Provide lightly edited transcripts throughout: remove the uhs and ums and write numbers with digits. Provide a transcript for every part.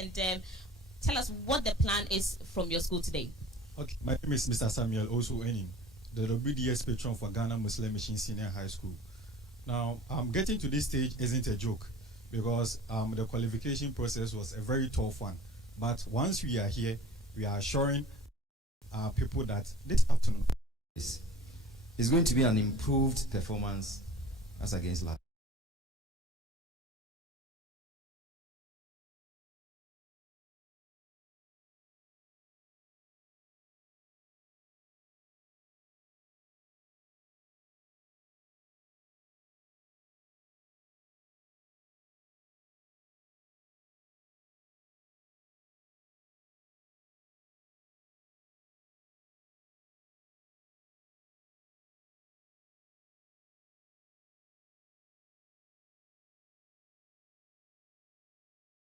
and tell us what the plan is from your school today. Okay, my name is Mr. Samuel, also Enin, the WDS patron for Ghana Muslim Mission Senior High School. Now, getting to this stage isn't a joke because the qualification process was a very tough one. But once we are here, we are assuring people that this afternoon is going to be an improved performance as against last.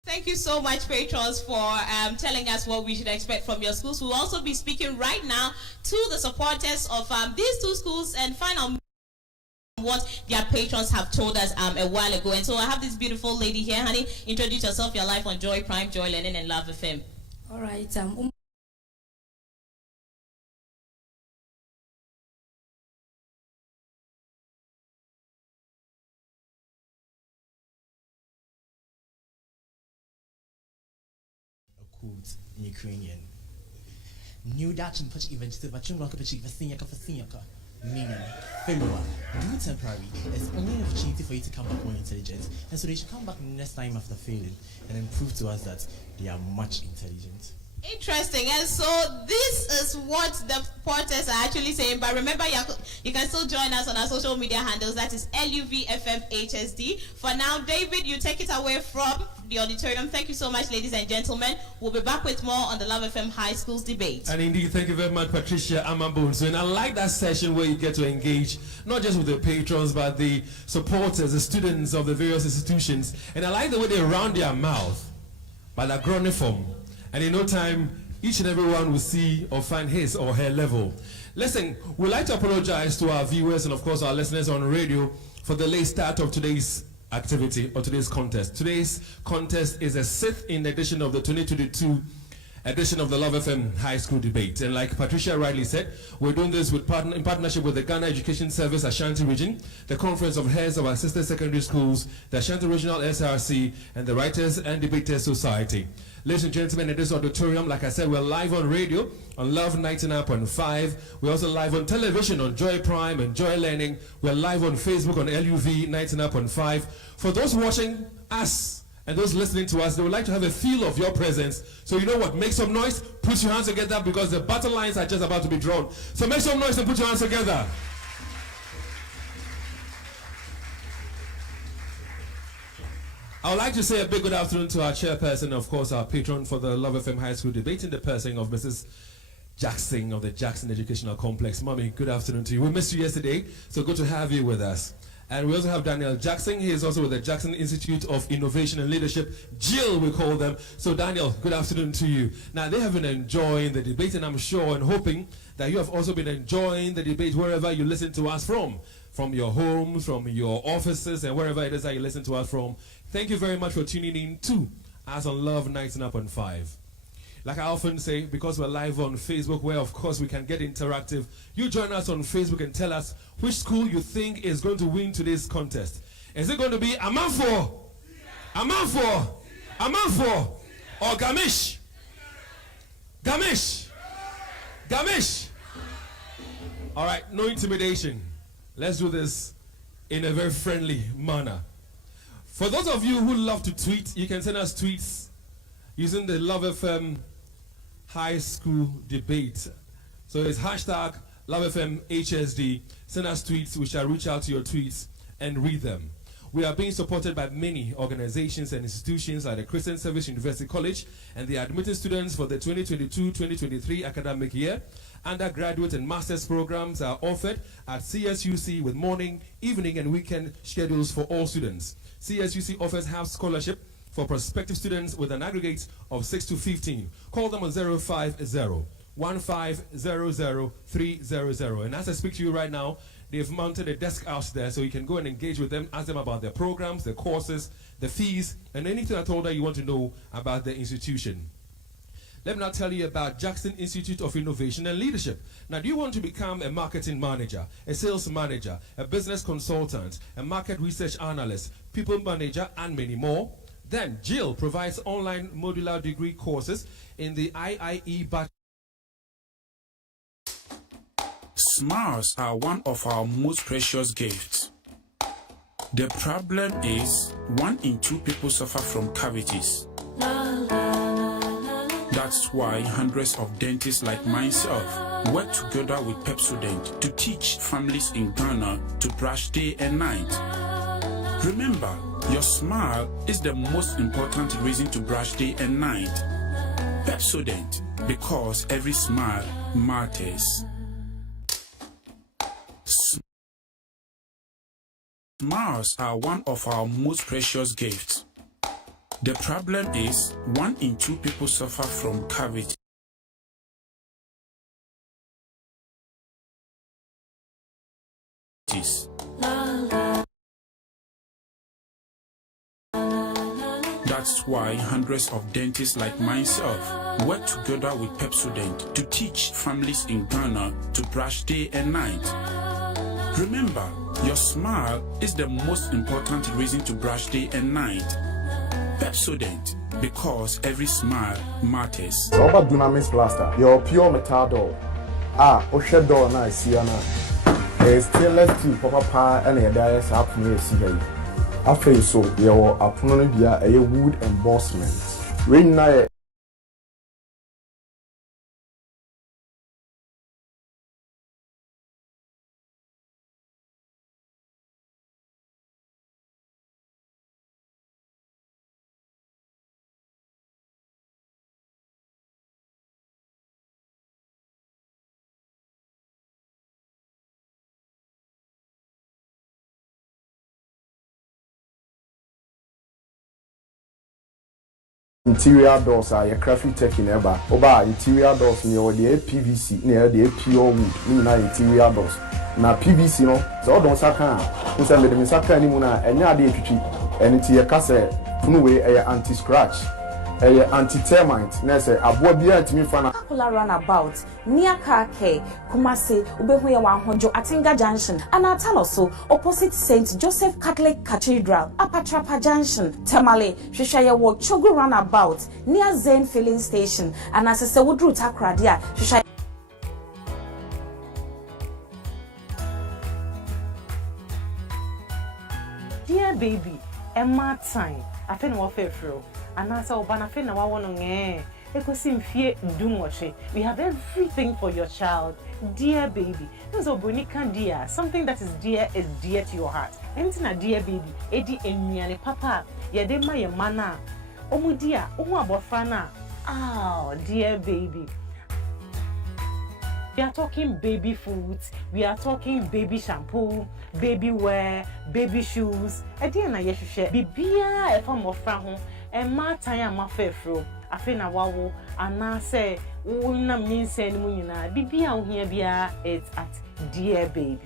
Thank you so much, patrons, for telling us what we should expect from your schools. We'll also be speaking right now to the supporters of these two schools and find out what their patrons have told us a while ago. And so I have this beautiful lady here. Honey, introduce yourself, your life on Joy Prime, Joy Learning, and Love FM. All right. Quote in Ukrainian. New Dutch and Putch events to Bachunga meaning failure. Do temporary. It's only an opportunity for you to come back more intelligent. And so they should come back next time after failing and then prove to us that they are much intelligent. Interesting. And so this is what the porters are actually saying. But remember, you can still join us on our social media handles. That is LUVFMHSD. For now, David, you take it away from the auditorium. Thank you so much, ladies and gentlemen. We'll be back with more on the Love FM High Schools debate. And indeed, thank you very much, Patricia Amambunso. And I like that session where you get to engage not just with the patrons, but the supporters, the students of the various institutions. And I like the way they round their mouth by the agroniform. And in no time, each and everyone will see or find his or her level. Listen, we'd like to apologize to our viewers and of course our listeners on radio for the late start of today's activity or today's contest. Today's contest is a 6th in edition of the 2022 edition of the Love FM High School Debate. And like Patricia rightly said, we're doing this in partnership with the Ghana Education Service Ashanti Region, the Conference of Heads of our sister secondary schools, the Ashanti Regional SRC, and the Writers and Debaters Society. Ladies and gentlemen, in this auditorium, like I said, we're live on radio on Love 99.5. We're also live on television on Joy Prime and Joy Learning. We're live on Facebook on LUV 99.5. For those watching us and those listening to us, they would like to have a feel of your presence. So you know what? Make some noise, put your hands together because the battle lines are just about to be drawn. So make some noise and put your hands together. I would like to say a big good afternoon to our chairperson, of course, our patron for the Love FM High School Debate, in the person of Mrs. Jackson of the Jackson Educational Complex. Mommy, good afternoon to you. We missed you yesterday, so good to have you with us. And we also have Daniel Jackson. He is also with the Jackson Institute of Innovation and Leadership, Jill, we call them. So Daniel, good afternoon to you. Now, they have been enjoying the debate, and I'm sure and hoping that you have also been enjoying the debate wherever you listen to us from your homes, from your offices, and wherever it is that you listen to us from. Thank you very much for tuning in to us on Love 99.5. Like I often say, because we're live on Facebook, where of course we can get interactive, you join us on Facebook and tell us which school you think is going to win today's contest. Is it going to be Amanfo, Amanfo, Amanfo, or Gamish? Gamish? Gamish? All right, no intimidation. Let's do this in a very friendly manner. For those of you who love to tweet, you can send us tweets using the Love FM High School Debate. So it's hashtag Love FM HSD. Send us tweets. We shall reach out to your tweets and read them. We are being supported by many organizations and institutions like the Christian Service University College, and the admitted students for the 2022-2023 academic year. Undergraduate and master's programs are offered at CSUC with morning, evening, and weekend schedules for all students. CSUC offers half scholarship for prospective students with an aggregate of 6 to 15. Call them on 050-1500-300. And as I speak to you right now, they've mounted a desk out there so you can go and engage with them, ask them about their programs, their courses, the fees, and anything at all that you want to know about the institution. Let me now tell you about Jackson Institute of Innovation and Leadership. Now, do you want to become a marketing manager, a sales manager, a business consultant, a market research analyst, people manager, and many more? Then Jill provides online modular degree courses in the IIE batch. Smiles are one of our most precious gifts. The problem is 1 in 2 people suffer from cavities. That's why hundreds of dentists like myself work together with Pepsodent to teach families in Ghana to brush day and night. Remember, your smile is the most important reason to brush day and night. Pepsodent, because every smile matters. Smiles are one of our most precious gifts. The problem is 1 in 2 people suffer from cavities. That's why hundreds of dentists like myself work together with Pepsodent to teach families in Ghana to brush day and night. Remember, your smile is the most important reason to brush day and night. Pepsodent, because every smile matters. Robert Dunamis Plaster, your pure metal door. Oshe door na siana. Stainless steel papa and a dias up near CA. After so, your apnonia a wood embossment. Rain night. Interior doors are your crafty tech in ever. Oba interior doors near the PVC near the pure wood. Interior doors. Na PVC no. So don't saka. Who say me the saka any muna any ade twitwi. And it's your kase funu we anti scratch. Anti-termite. Na say abo bia ntimi fa na Popular runabout near car care Kumasi Ubehuya Wanhojo Atinga Junction and Ataloso opposite St. Joseph Catholic Cathedral Apatrapa Junction Tamale Shishaya walk Chogu runabout near Zen filling station and as a Woodru Takradia Shishaya. Dear baby, Emma time I think what fair through and as our banafin na wawono nge. We have everything for your child, dear baby. Dear, something that is dear to your heart. Anything a dear baby, edi enyane papa, yadema ye mana. Omu dear, omu abofana. Oh, dear baby. We are talking baby foods, we are talking baby shampoo, baby wear, baby shoes. Edi na yeshushe. Bibia e form of fraho, e ma tanya ma fefro. Afena wawo anase una minse ni munyina bibia ohia bia it's at dear baby.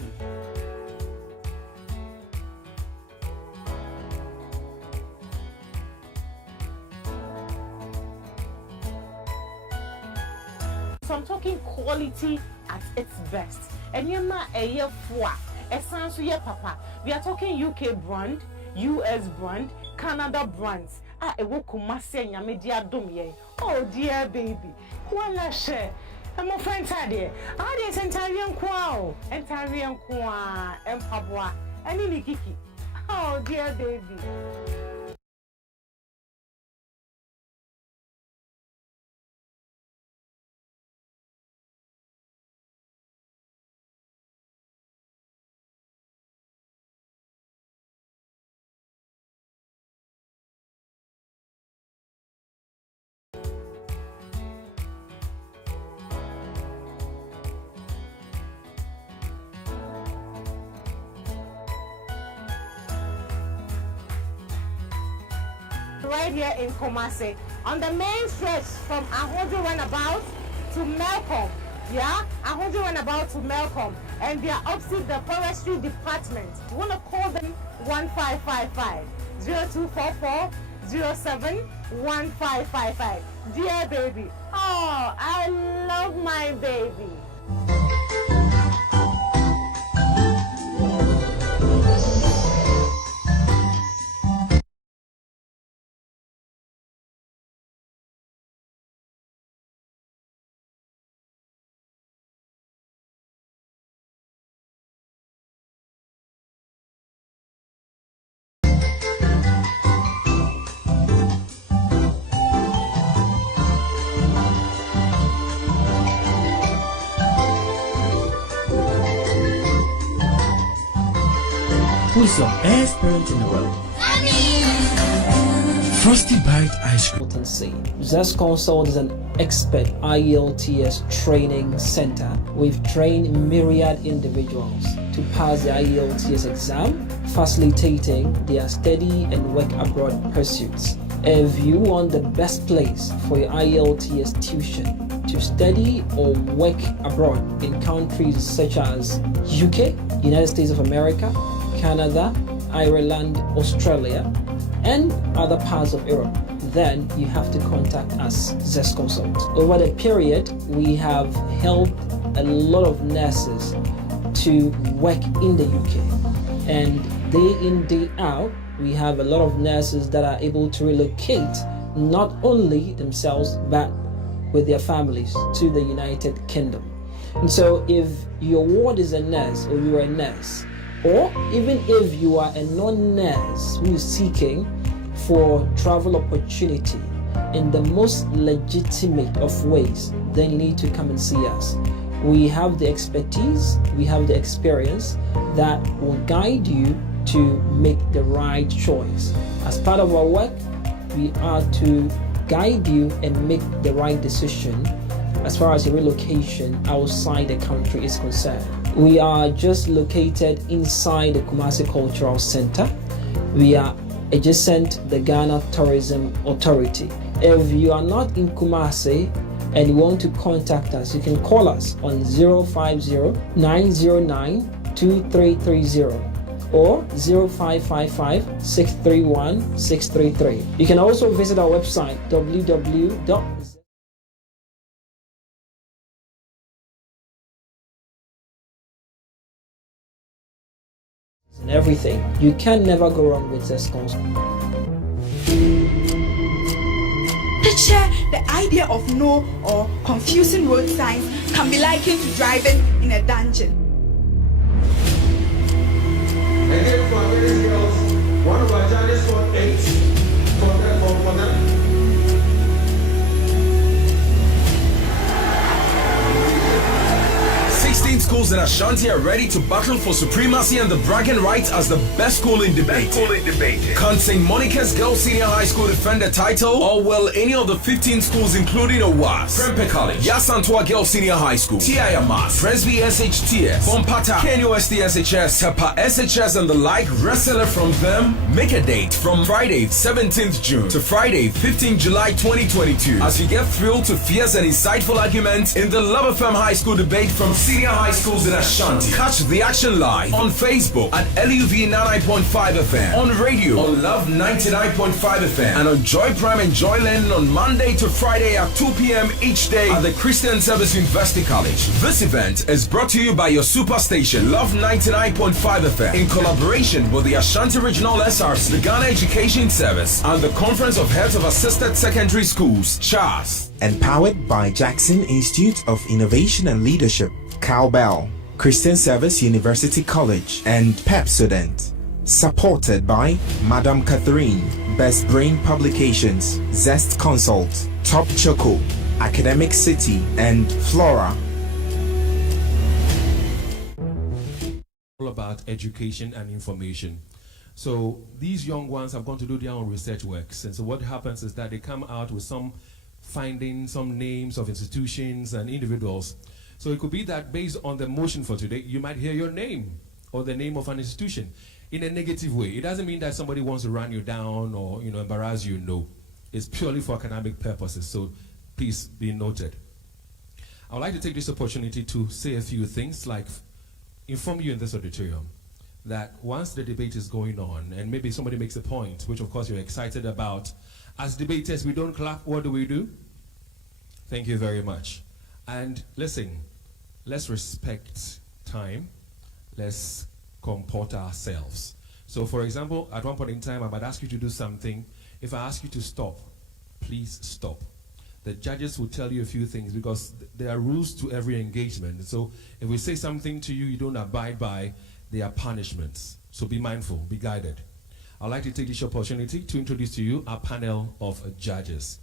So I'm talking quality at its best. And yema eye fwa essence ye papa. We are talking UK brand, US brand, Canada brands. Ewo kumase nyame dia dom ye. Oh dear baby. Wala she. I'm a friend tade. Ade entarian kwa o. Entarian kwa empabwa. Ani ni kiki. Oh dear baby. Right here in Kumasi, on the main stretch from Ahojo Runabout to Malcolm, Ahojo Runabout to Malcolm, and they are opposite the forestry department. You want to call them 1555. 0244 071555. Dear baby, oh, I love my baby. Who's your best parent in the world? Frosty Bite Ice Cream. Zest Consult is an expert IELTS training center. We've trained myriad individuals to pass the IELTS exam, facilitating their study and work abroad pursuits. If you want the best place for your IELTS tuition to study or work abroad in countries such as UK, United States of America, Canada, Ireland, Australia, and other parts of Europe, then you have to contact us, Zest Consult. Over the period, we have helped a lot of nurses to work in the UK. And day in, day out, we have a lot of nurses that are able to relocate not only themselves, but with their families to the United Kingdom. And so if your ward is a nurse or you are a nurse, or even if you are a non-nurse who is seeking for travel opportunity in the most legitimate of ways, then you need to come and see us. We have the expertise, we have the experience that will guide you to make the right choice. As part of our work, we are to guide you and make the right decision as far as a relocation outside the country is concerned. We are just located inside the Kumasi Cultural Center. We are adjacent the Ghana Tourism Authority. If you are not in Kumasi and you want to contact us, you can call us on 050-909-2330 or 0555-631-633. You can also visit our website www. And everything. You can never go wrong with Zest Consult. Picture the idea of no or confusing road signs can be likened to driving in a dungeon. Again, for our ladies girls, one of our judges scored 8 for them. 16 schools in Ashanti are ready to battle for supremacy and the bragging rights as the best school in debate. Can St. Monica's Girls Senior High School defend the title, or will any of the 15 schools including OWAS, Prempeh College, Yasantua Girls Senior High School, TIAMAS, Presby SHTS, Bompata, KNUST SHS, Tepa SHS and the like wrestle from them? Make a date from Friday 17th June to Friday 15th July 2022 as you get thrilled to fierce and insightful arguments in the Love FM High School debate from senior high schools in Ashanti. Catch the action live on Facebook at LUV 99.5 FM, on radio on Love 99.5 FM, and on Joy Prime and Joy Learning on Monday to Friday at 2 p.m. each day at the Christian Service University College. This event is brought to you by your superstation Love 99.5 FM in collaboration with the Ashanti Regional SRC, the Ghana Education Service, and the Conference of Heads of Assisted Secondary Schools, CHAS. Empowered by Jackson Institute of Innovation and Leadership, Cowbell, Christian Service University College, and Pepsodent. Supported by Madam Catherine, Best Brain Publications, Zest Consult, Top Choco, Academic City, and Flora. All about education and information. So these young ones have gone to do their own research works, and so what happens is that they come out with some findings, some names of institutions and individuals. So it could be that based on the motion for today, you might hear your name or the name of an institution in a negative way. It doesn't mean that somebody wants to run you down or embarrass you. No, it's purely for academic purposes. So please be noted. I would like to take this opportunity to say a few things, like inform you in this auditorium that once the debate is going on, and maybe somebody makes a point, which of course you're excited about, as debaters, we don't clap. What do? Thank you very much. And listen, let's respect time. Let's comport ourselves. So for example, at one point in time, I might ask you to do something. If I ask you to stop, please stop. The judges will tell you a few things because there are rules to every engagement. So if we say something to you you don't abide by, there are punishments. So be mindful, be guided. I'd like to take this opportunity to introduce to you our panel of judges.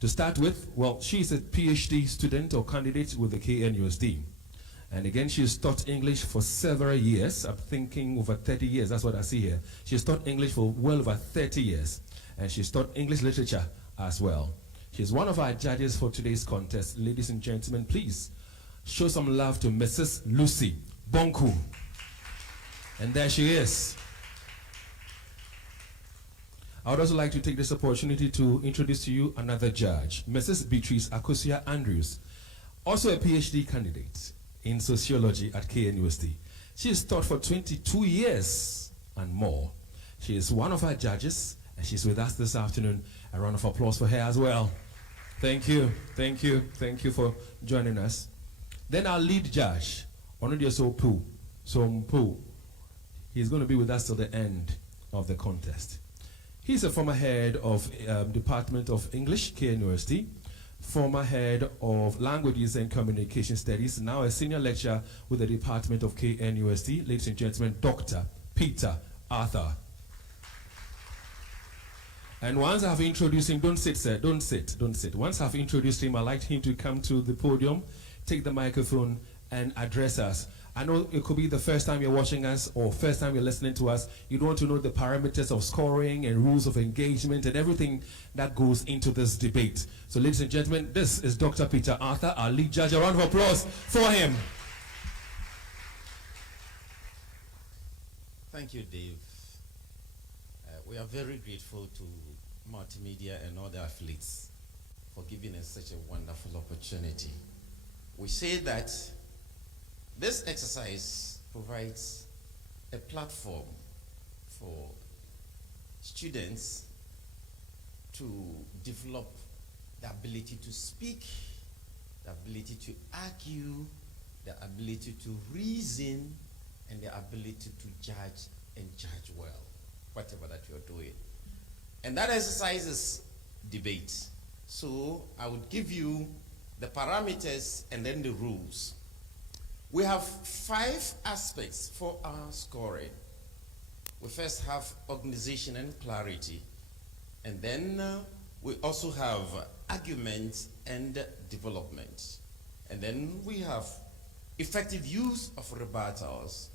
To start with, well, she's a PhD student or candidate with the KNUST. And again, she's taught English for several years. I'm thinking over 30 years, that's what I see here. She's taught English for well over 30 years. And she's taught English literature as well. She's one of our judges for today's contest. Ladies and gentlemen, please show some love to Mrs. Lucy Bonku. And there she is. I would also like to take this opportunity to introduce to you another judge, Mrs. Beatrice Akosia Andrews, also a PhD candidate in sociology at KNUST. She has taught for 22 years and more. She is one of our judges, and she's with us this afternoon. A round of applause for her as well. Thank you, thank you, thank you for joining us. Then our lead judge, Onodioso Sompu. He's going to be with us till the end of the contest. He's a former head of Department of English, KNUST, former head of Languages and Communication Studies, now a senior lecturer with the Department of KNUST. Ladies and gentlemen, Dr. Peter Arthur. And once I've introduced him, don't sit, sir, don't sit. Once I've introduced him, I'd like him to come to the podium, take the microphone, and address us. I know it could be the first time you're watching us or first time you're listening to us. You don't want to know the parameters of scoring and rules of engagement and everything that goes into this debate. So ladies and gentlemen, this is Dr. Peter Arthur, our lead judge. A round of applause for him. Thank you, Dave. We are very grateful to Multimedia and other affiliates for giving us such a wonderful opportunity. We say that this exercise provides a platform for students to develop the ability to speak, the ability to argue, the ability to reason, and the ability to judge and judge well, whatever that you're doing. And that exercise is debate. So I would give you the parameters and then the rules. We have 5 aspects for our scoring. We first have organization and clarity. And then we also have argument and development. And then we have effective use of rebuttals.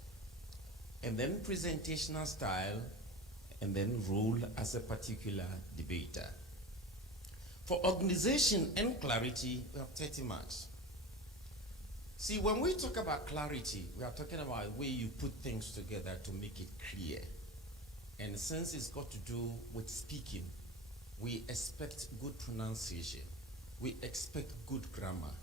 And then presentational style. And then role as a particular debater. For organization and clarity, we have 30 marks. See, when we talk about clarity, we are talking about the way you put things together to make it clear. And since it's got to do with speaking, we expect good pronunciation. We expect good grammar.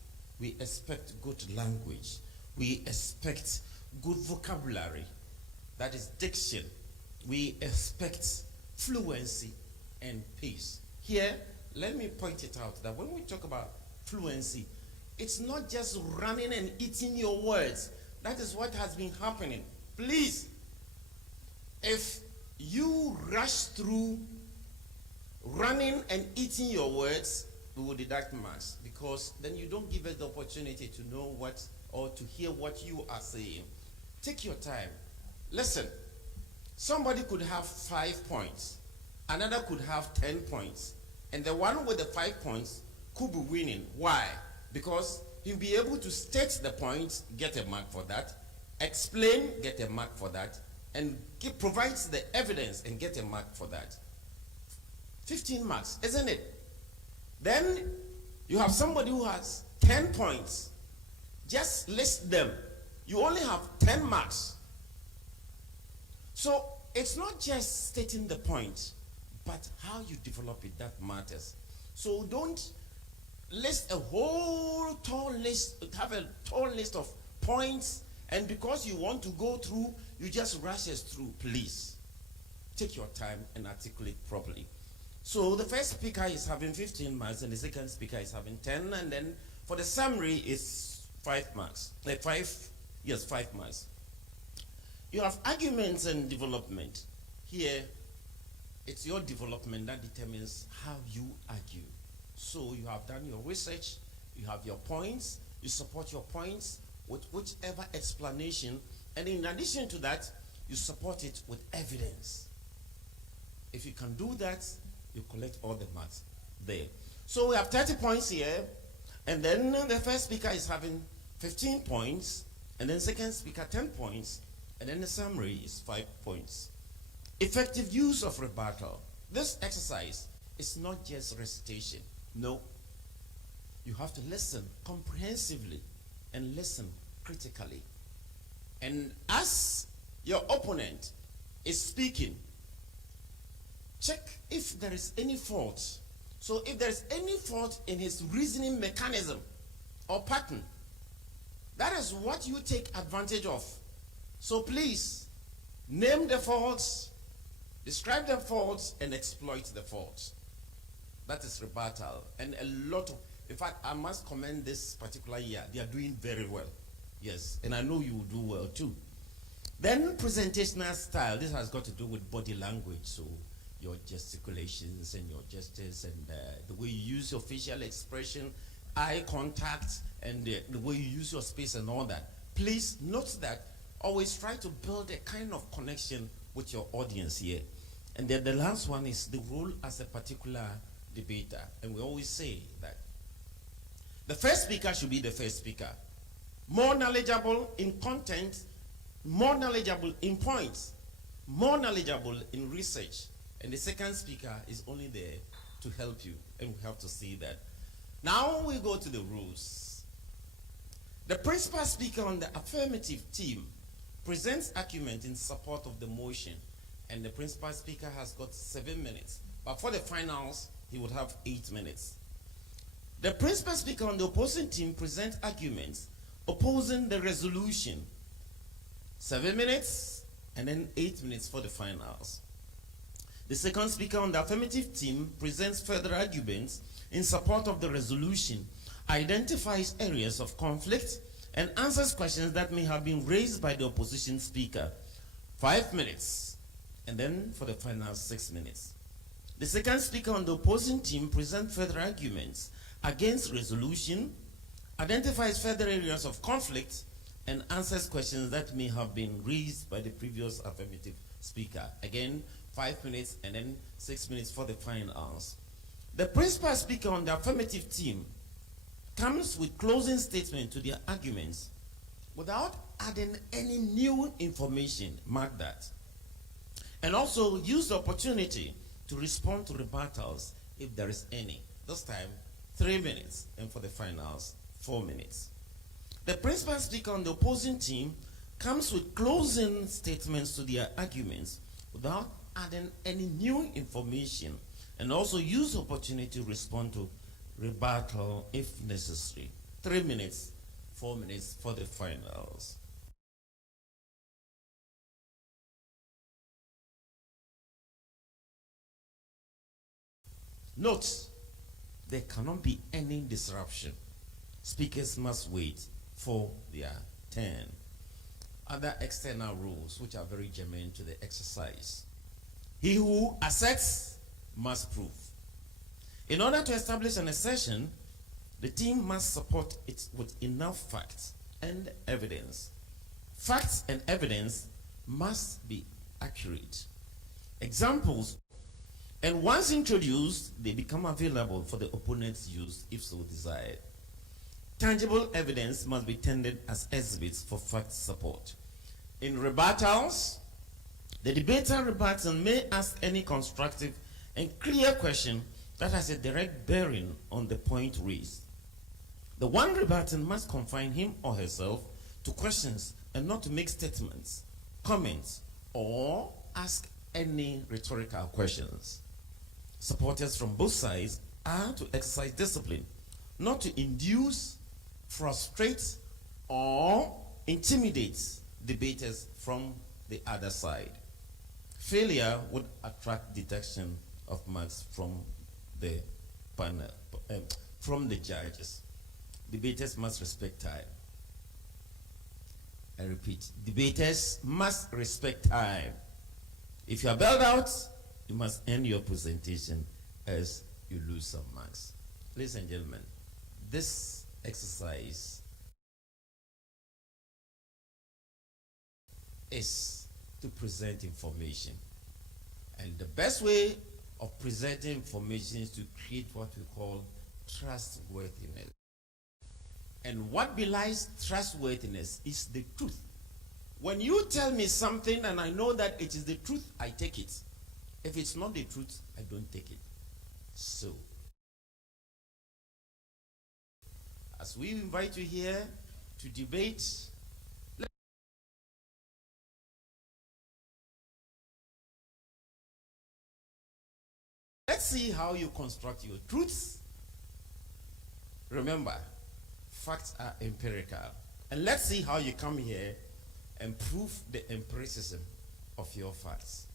We expect good language. We expect good vocabulary. That is diction. We expect fluency and pace. Here, let me point it out that when we talk about fluency, it's not just running and eating your words. That is what has been happening. Please, if you rush through running and eating your words, we will deduct marks because then you don't give us the opportunity to know what or to hear what you are saying. Take your time. Listen. Somebody could have 5 points, another could have 10 points, and the one with the 5 points could be winning. Why? Because he'll be able to state the points, get a mark for that, explain, get a mark for that, and provides the evidence and get a mark for that. 15 marks, isn't it? Then you have somebody who has 10 points. Just list them. You only have 10 marks. So it's not just stating the point, but how you develop it that matters. So don't list a whole tall list, have a tall list of points And because you want to go through, you just rush us through. Please, take your time and articulate properly. So the first speaker is having 15 marks, and the second speaker is having 10, and then for the summary it's 5 marks. 5 marks. You have arguments and development. Here, it's your development that determines how you argue. So you have done your research, you have your points, you support your points with whichever explanation, and in addition to that, you support it with evidence. If you can do that, you collect all the marks there. So we have 30 points here, and then the first speaker is having 15 points, and then second speaker 10 points, and then the summary is 5 points. Effective use of rebuttal. This exercise is not just recitation. No. You have to listen comprehensively and listen critically. And as your opponent is speaking, check if there is any fault. So if there is any fault in his reasoning mechanism or pattern, that is what you take advantage of. So please, name the faults, describe the faults, and exploit the faults. That is rebuttal. And a lot of, in fact, I must commend this particular year. They are doing very well. Yes, and I know you will do well too. Then presentational style. This has got to do with body language. So your gesticulations and your gestures and the way you use your facial expression, eye contact, and the way you use your space and all that. Please note that. Always try to build a kind of connection with your audience here. And then the last one is the role as a particular debater. And we always say that the first speaker should be the first speaker. More knowledgeable in content, more knowledgeable in points, more knowledgeable in research. And the second speaker is only there to help you. And we have to see that. Now we go to the rules. The principal speaker on the affirmative team presents argument in support of the motion, and the principal speaker has got 7 minutes. But for the finals, he would have 8 minutes. The principal speaker on the opposing team presents arguments opposing the resolution. 7 minutes, and then 8 minutes for the finals. The second speaker on the affirmative team presents further arguments in support of the resolution, identifies areas of conflict, and answers questions that may have been raised by the opposition speaker. 5 minutes, and then for the final 6 minutes. The second speaker on the opposing team presents further arguments against resolution, identifies further areas of conflict, and answers questions that may have been raised by the previous affirmative speaker. Again, 5 minutes, and then 6 minutes for the finals. The principal speaker on the affirmative team comes with closing statement to their arguments without adding any new information. Mark that. And also use the opportunity to respond to rebuttals if there is any. This time, 3 minutes, and for the finals, 4 minutes. The principal speaker on the opposing team comes with closing statements to their arguments without adding any new information, and also use the opportunity to respond to rebuttal if necessary. 3 minutes, 4 minutes for the finals. Note, there cannot be any disruption. Speakers must wait for their turn. Other external rules which are very germane to the exercise. He who asserts must prove. In order to establish an assertion, the team must support it with enough facts and evidence. Facts and evidence must be accurate. Examples, and once introduced, they become available for the opponent's use if so desired. Tangible evidence must be tendered as exhibits for fact support. In rebuttals, the debater rebuts and may ask any constructive and clear question that has a direct bearing on the point raised. The one rebutting must confine him or herself to questions and not to make statements, comments, or ask any rhetorical questions. Supporters from both sides are to exercise discipline, not to induce, frustrate, or intimidates debaters from the other side. Failure would attract detection of marks from the panel, from the judges. Debaters must respect time. I repeat, debaters must respect time. If you are bailed out, you must end your presentation as you lose some marks. Ladies and gentlemen, this exercise is to present information. And the best way of presenting information is to create what we call trustworthiness. And what belies trustworthiness is the truth. When you tell me something and I know that it is the truth, I take it. If it's not the truth, I don't take it. So, as we invite you here to debate, let's see how you construct your truths. Remember, facts are empirical. And let's see how you come here and prove the empiricism of your facts.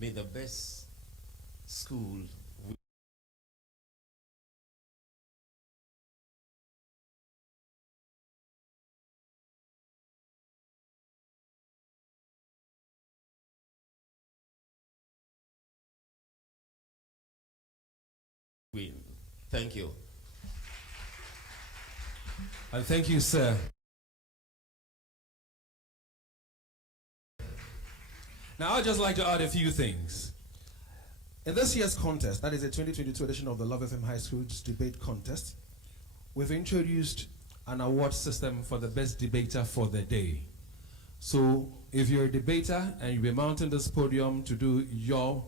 May the best school win. Thank you. And thank you, sir. Now, I'd just like to add a few things. In this year's contest, that is the 2022 edition of the Love FM High School's debate contest, we've introduced an award system for the best debater for the day. So, if you're a debater and you'll be mounting this podium to do your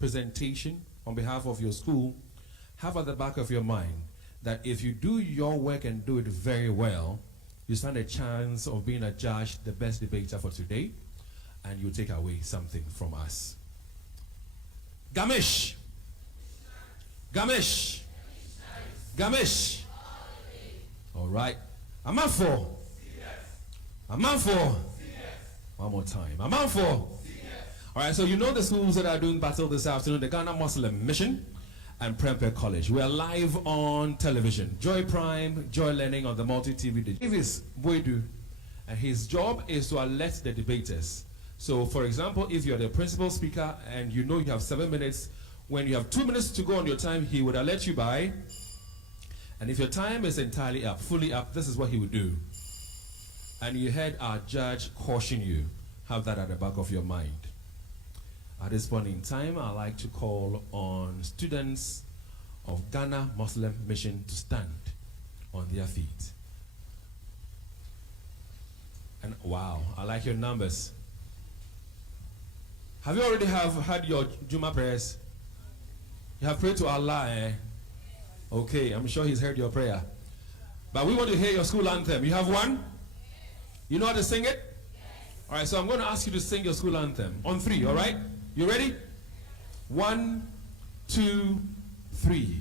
presentation on behalf of your school, have at the back of your mind that if you do your work and do it very well, you stand a chance of being adjudged the best debater for today, and you take away something from us. Gamish! Gamish! Gamish! All right. A man for? A man for? One more time. A man for? All right, so you know the schools that are doing battle this afternoon, the Ghana Muslim Mission and Prempeh College. We are live on television. Joy Prime, Joy Learning on the multi-TV. Davis Boydu, and his job is to alert the debaters. So, for example, if you're the principal speaker and you know you have 7 minutes, when you have 2 minutes to go on your time, he would alert you by. And if your time is entirely up, fully up, this is what he would do. And you heard our judge caution you. Have that at the back of your mind. At this point in time, I'd like to call on students of Ghana Muslim Mission to stand on their feet. And wow, I like your numbers. Have you already had your Juma prayers? You have prayed to Allah, eh? Okay, I'm sure he's heard your prayer. But we want to hear your school anthem. You have one? You know how to sing it? All right, so I'm going to ask you to sing your school anthem on 3, all right? You ready? 1, 2, 3.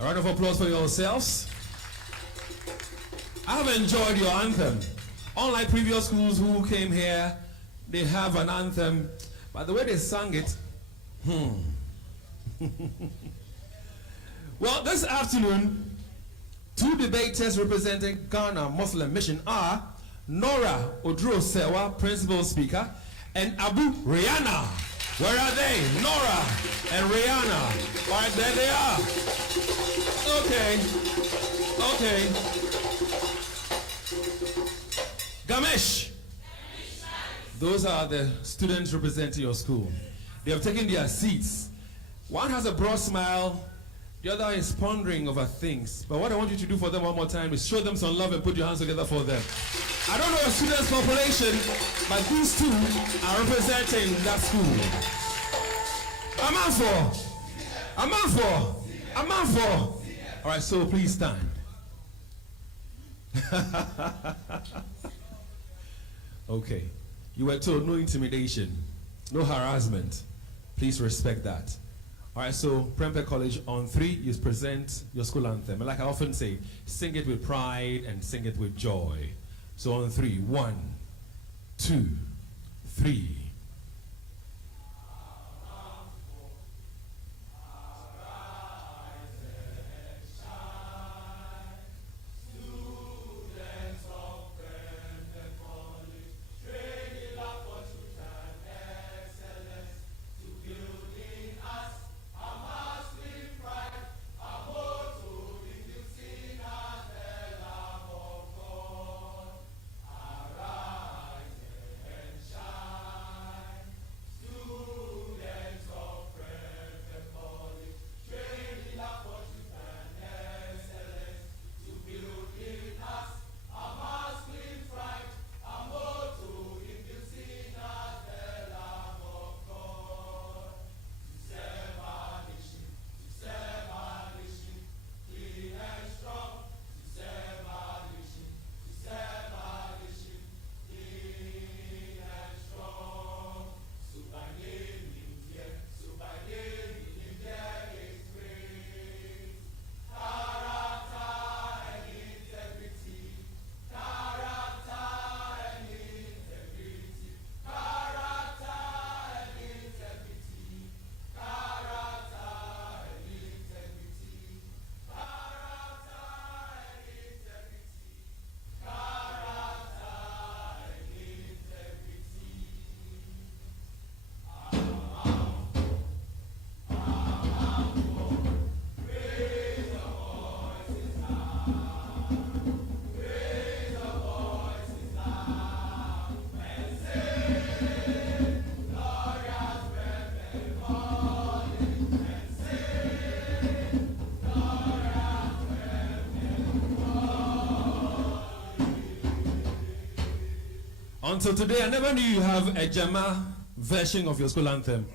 A round of applause for yourselves. I have enjoyed your anthem. Unlike previous schools who came here, they have an anthem, but the way they sang it, Well, this afternoon, 2 debaters representing Ghana Muslim Mission are Nora Odro Sewa, Principal Speaker, and Abu Rihanna, Where are they? Nora and Rihanna. All right, there they are. Okay. Gamesh. Those are the students representing your school. They have taken their seats. One has a broad smile. The other is pondering over things. But what I want you to do for them one more time is show them some love and put your hands together for them. I don't know a student's population, but these two are representing that school. A man for. All right, so please stand. Okay. You were told no intimidation, no harassment. Please respect that. All right, so Prempeh College, on 3, you present your school anthem. And like I often say, sing it with pride and sing it with joy. So on 3, 1, 2, 3. Until today, I never knew you have a Jama version of your school anthem.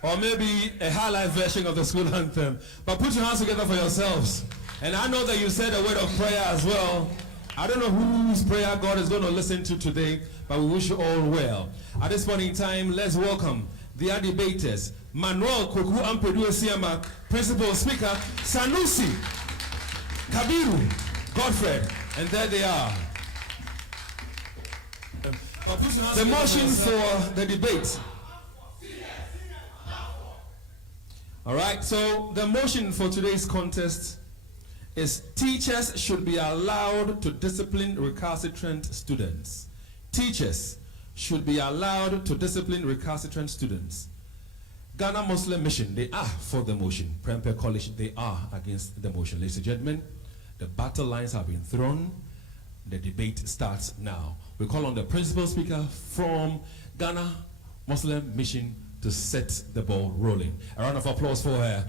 Or maybe a highlight version of the school anthem. But put your hands together for yourselves. And I know that you said a word of prayer as well. I don't know whose prayer God is going to listen to today, but we wish you all well. At this point in time, let's welcome the debaters. Manuel Koku Ampedu Siama, Principal Speaker, Sanusi, Kabiru, Godfred, and there they are. The motion for the debate. All right, so the motion for today's contest is teachers should be allowed to discipline recalcitrant students. Teachers should be allowed to discipline recalcitrant students. Ghana Muslim Mission, they are for the motion. Prempeh College, they are against the motion. Ladies and gentlemen, the battle lines have been thrown. The debate starts now. We call on the principal speaker from Ghana Muslim Mission to set the ball rolling. A round of applause for her.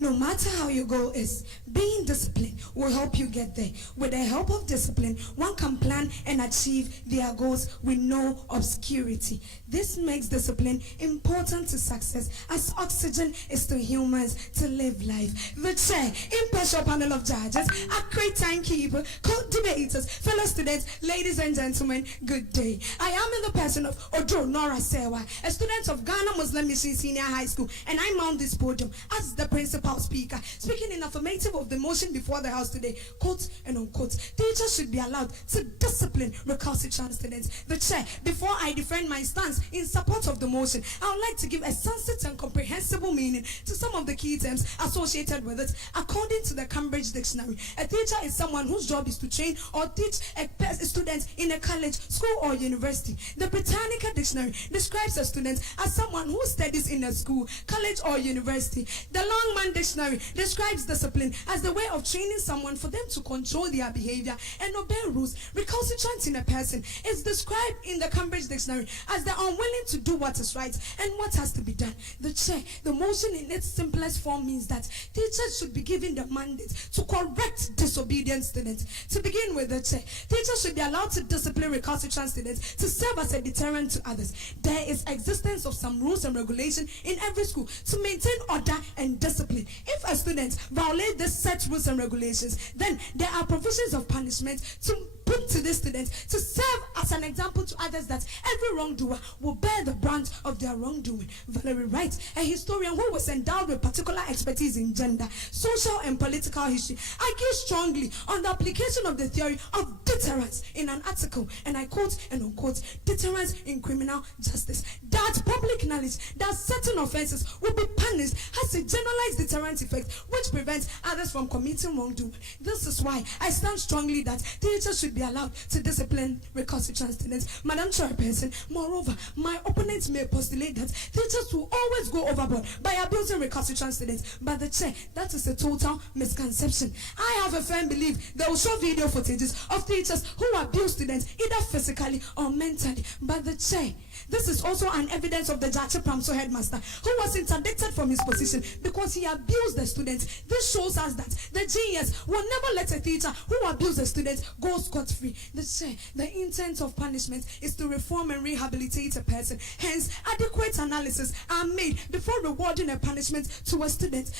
No matter how your goal is, being disciplined will help you get there. With the help of discipline, one can plan and achieve their goals with no obscurity. This makes discipline important to success, as oxygen is to humans to live life. The chair, impartial panel of judges, accurate timekeeper, co-debaters, fellow students, ladies and gentlemen, good day. I am in the person of Ojo Nora Sewa, a student of Ghana Muslim Mission Senior High School, and I mount this podium as the principal House Speaker, speaking in affirmative of the motion before the House today, quote and unquote, teachers should be allowed to discipline recalcitrant students. The chair, before I defend my stance in support of the motion, I would like to give a sensate and comprehensible meaning to some of the key terms associated with it. According to the Cambridge Dictionary, a teacher is someone whose job is to train or teach a student in a college, school, or university. The Britannica Dictionary describes a student as someone who studies in a school, college, or university. The Longman Dictionary describes discipline as the way of training someone for them to control their behavior and obey rules. Recalcitrant in a person is described in the Cambridge Dictionary as the unwilling to do what is right and what has to be done. The motion in its simplest form means that teachers should be given the mandate to correct disobedient students. To begin with, the chair, teachers should be allowed to discipline recalcitrant students to serve as a deterrent to others. There is existence of some rules and regulations in every school to maintain order and discipline. If a student violates these set rules and regulations, then there are provisions of punishment to put to this student to serve as an example to others that every wrongdoer will bear the brunt of their wrongdoing. Valerie Wright, a historian who was endowed with particular expertise in gender, social and political history, argues strongly on the application of the theory of deterrence in an article, and I quote and unquote, deterrence in criminal justice, that public knowledge that certain offenses will be punished has a generalized deterrent effect which prevents others from committing wrongdoing. This is why I stand strongly that teachers should be allowed to discipline recalcitrant students. Madam Chairperson, moreover, my opponents may postulate that teachers will always go overboard by abusing recalcitrant students, but the chair, that is a total misconception. I have a firm belief they will show video footages of teachers who abuse students either physically or mentally, but the chair, this is also an evidence of the Jachi Pramso headmaster who was interdicted from his position because he abused the students. This shows us that the GS will never let a teacher who abuses a student go scot-free. The intent of punishment is to reform and rehabilitate a person. Hence, adequate analysis are made before rewarding a punishment to a student.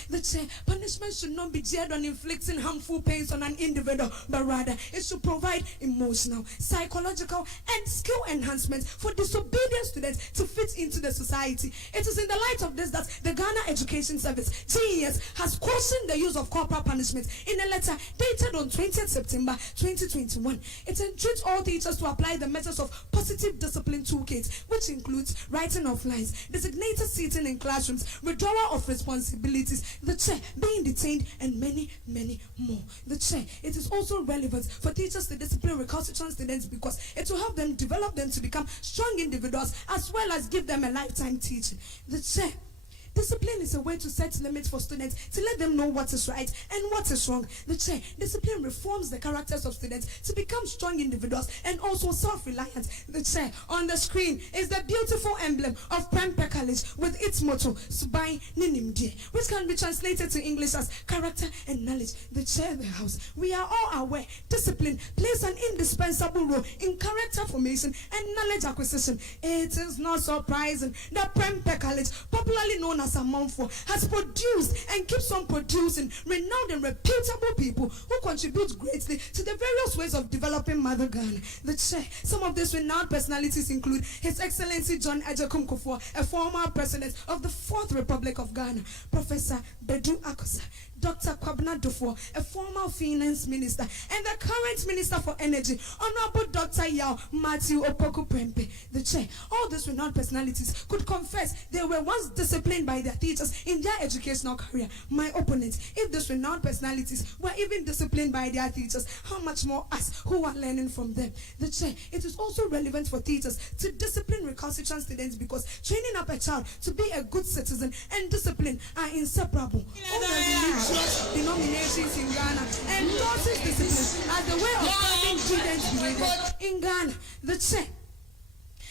Punishment should not be geared on inflicting harmful pains on an individual, but rather it should provide emotional, psychological, and skill enhancement for disobedient students to fit into the society. It is in the light of this that the Ghana Education Service, GES, has cautioned the use of corporal punishment in a letter dated on 20th September 2021. It entreats all teachers to apply the methods of positive discipline toolkit, which includes writing of lines, designated seating in classrooms, withdrawal of responsibilities, the chair being detained, and many, many more. The chair, it is also relevant for teachers to discipline recalcitrant students because it will help them develop them to become strong individuals as well as give them a lifetime teaching. The chair, discipline is a way to set limits for students to let them know what is right and what is wrong. The chair, discipline reforms the characters of students to become strong individuals and also self-reliant. The chair, on the screen is the beautiful emblem of Prempeh College with its motto, Subai Ninimdie, which can be translated to English as character and knowledge. The chair, the house, we are all aware discipline plays an indispensable role in character formation and knowledge acquisition. It is not surprising that Prempeh College, popularly known as Amonfo, has produced and keeps on producing renowned and reputable people who contribute greatly to the various ways of developing Mother Ghana. The chair, some of these renowned personalities include His Excellency John Ejekum Kufuor, a former president of the Fourth Republic of Ghana, Professor Bedu Akosa, Dr. Kwabena Dufour, a former finance minister, and the current minister for energy, Honorable Dr. Yao Matthew Opoku Prempeh. The chair, all these renowned personalities could confess they were once disciplined by their teachers in their educational career. My opponents, if these renowned personalities were even disciplined by their teachers, how much more us who are learning from them? The chair, it is also relevant for teachers to discipline recalcitrant students because training up a child to be a good citizen and discipline are inseparable. Denominations in Ghana endorses discipline as the way of having students' behavior in Ghana.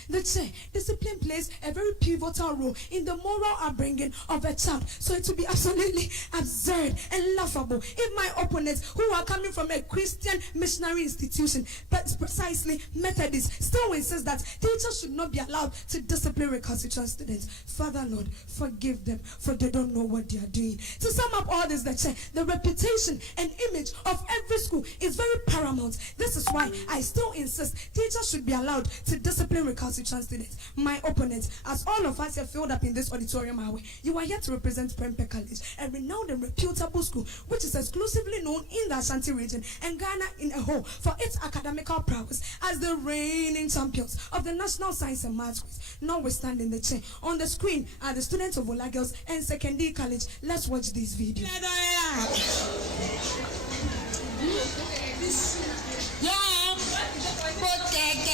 The chair, discipline plays a very pivotal role in the moral upbringing of a child. So it would be absolutely absurd and laughable if my opponents, who are coming from a Christian missionary institution, but precisely Methodist, still insist that teachers should not be allowed to discipline recalcitrant students. Father Lord, forgive them, for they don't know what they are doing. To sum up all this, the chair, the reputation and image of every school is very paramount. This is why I still insist teachers should be allowed to discipline recalcitrant recalcitrant students, my opponents, as all of us have filled up in this auditorium our way, you are here to represent Prempeh College, a renowned and reputable school which is exclusively known in the Ashanti region and Ghana in a whole for its academical prowess as the reigning champions of the National Science and Maths Quiz. Notwithstanding the chair, on the screen are the students of Ola Girls and Secondary College. Let's watch this video.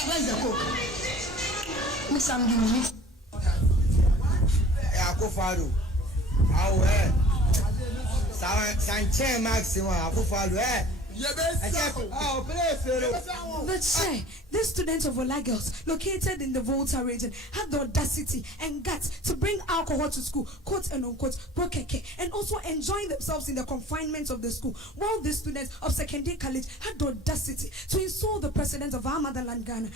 Where's the cook? Mix some mix. Akufado. Awe. Sanche maximum Akufado. The chair, the students of Ola Girls, located in the Volta region, had the audacity and guts to bring alcohol to school, quote and unquote, prokeke, and also enjoying themselves in the confinement of the school, while the students of Secondary College had the audacity to insult the president of our motherland, Ghana,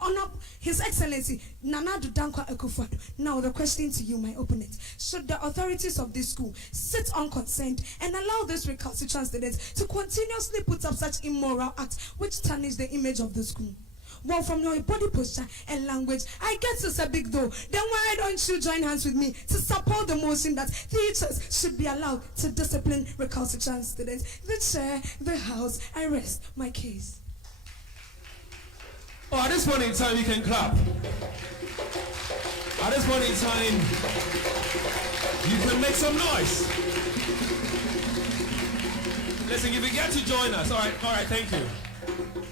honor His Excellency Nana Dankwa Akufo-Addo. Now the question to you, my opponent: should the authorities of this school sit unconcerned and allow this recalcitrant students to continuously put up such immoral acts which tarnish the image of the school? Well, from your body posture and language, I guess it's a big though. Then why don't you join hands with me to support the motion that teachers should be allowed to discipline recalcitrant students? The chair, the house, I rest my case. Oh, at this point in time, you can clap. At this point in time, you can make some noise. Listen, if you get to join us, all right, thank you.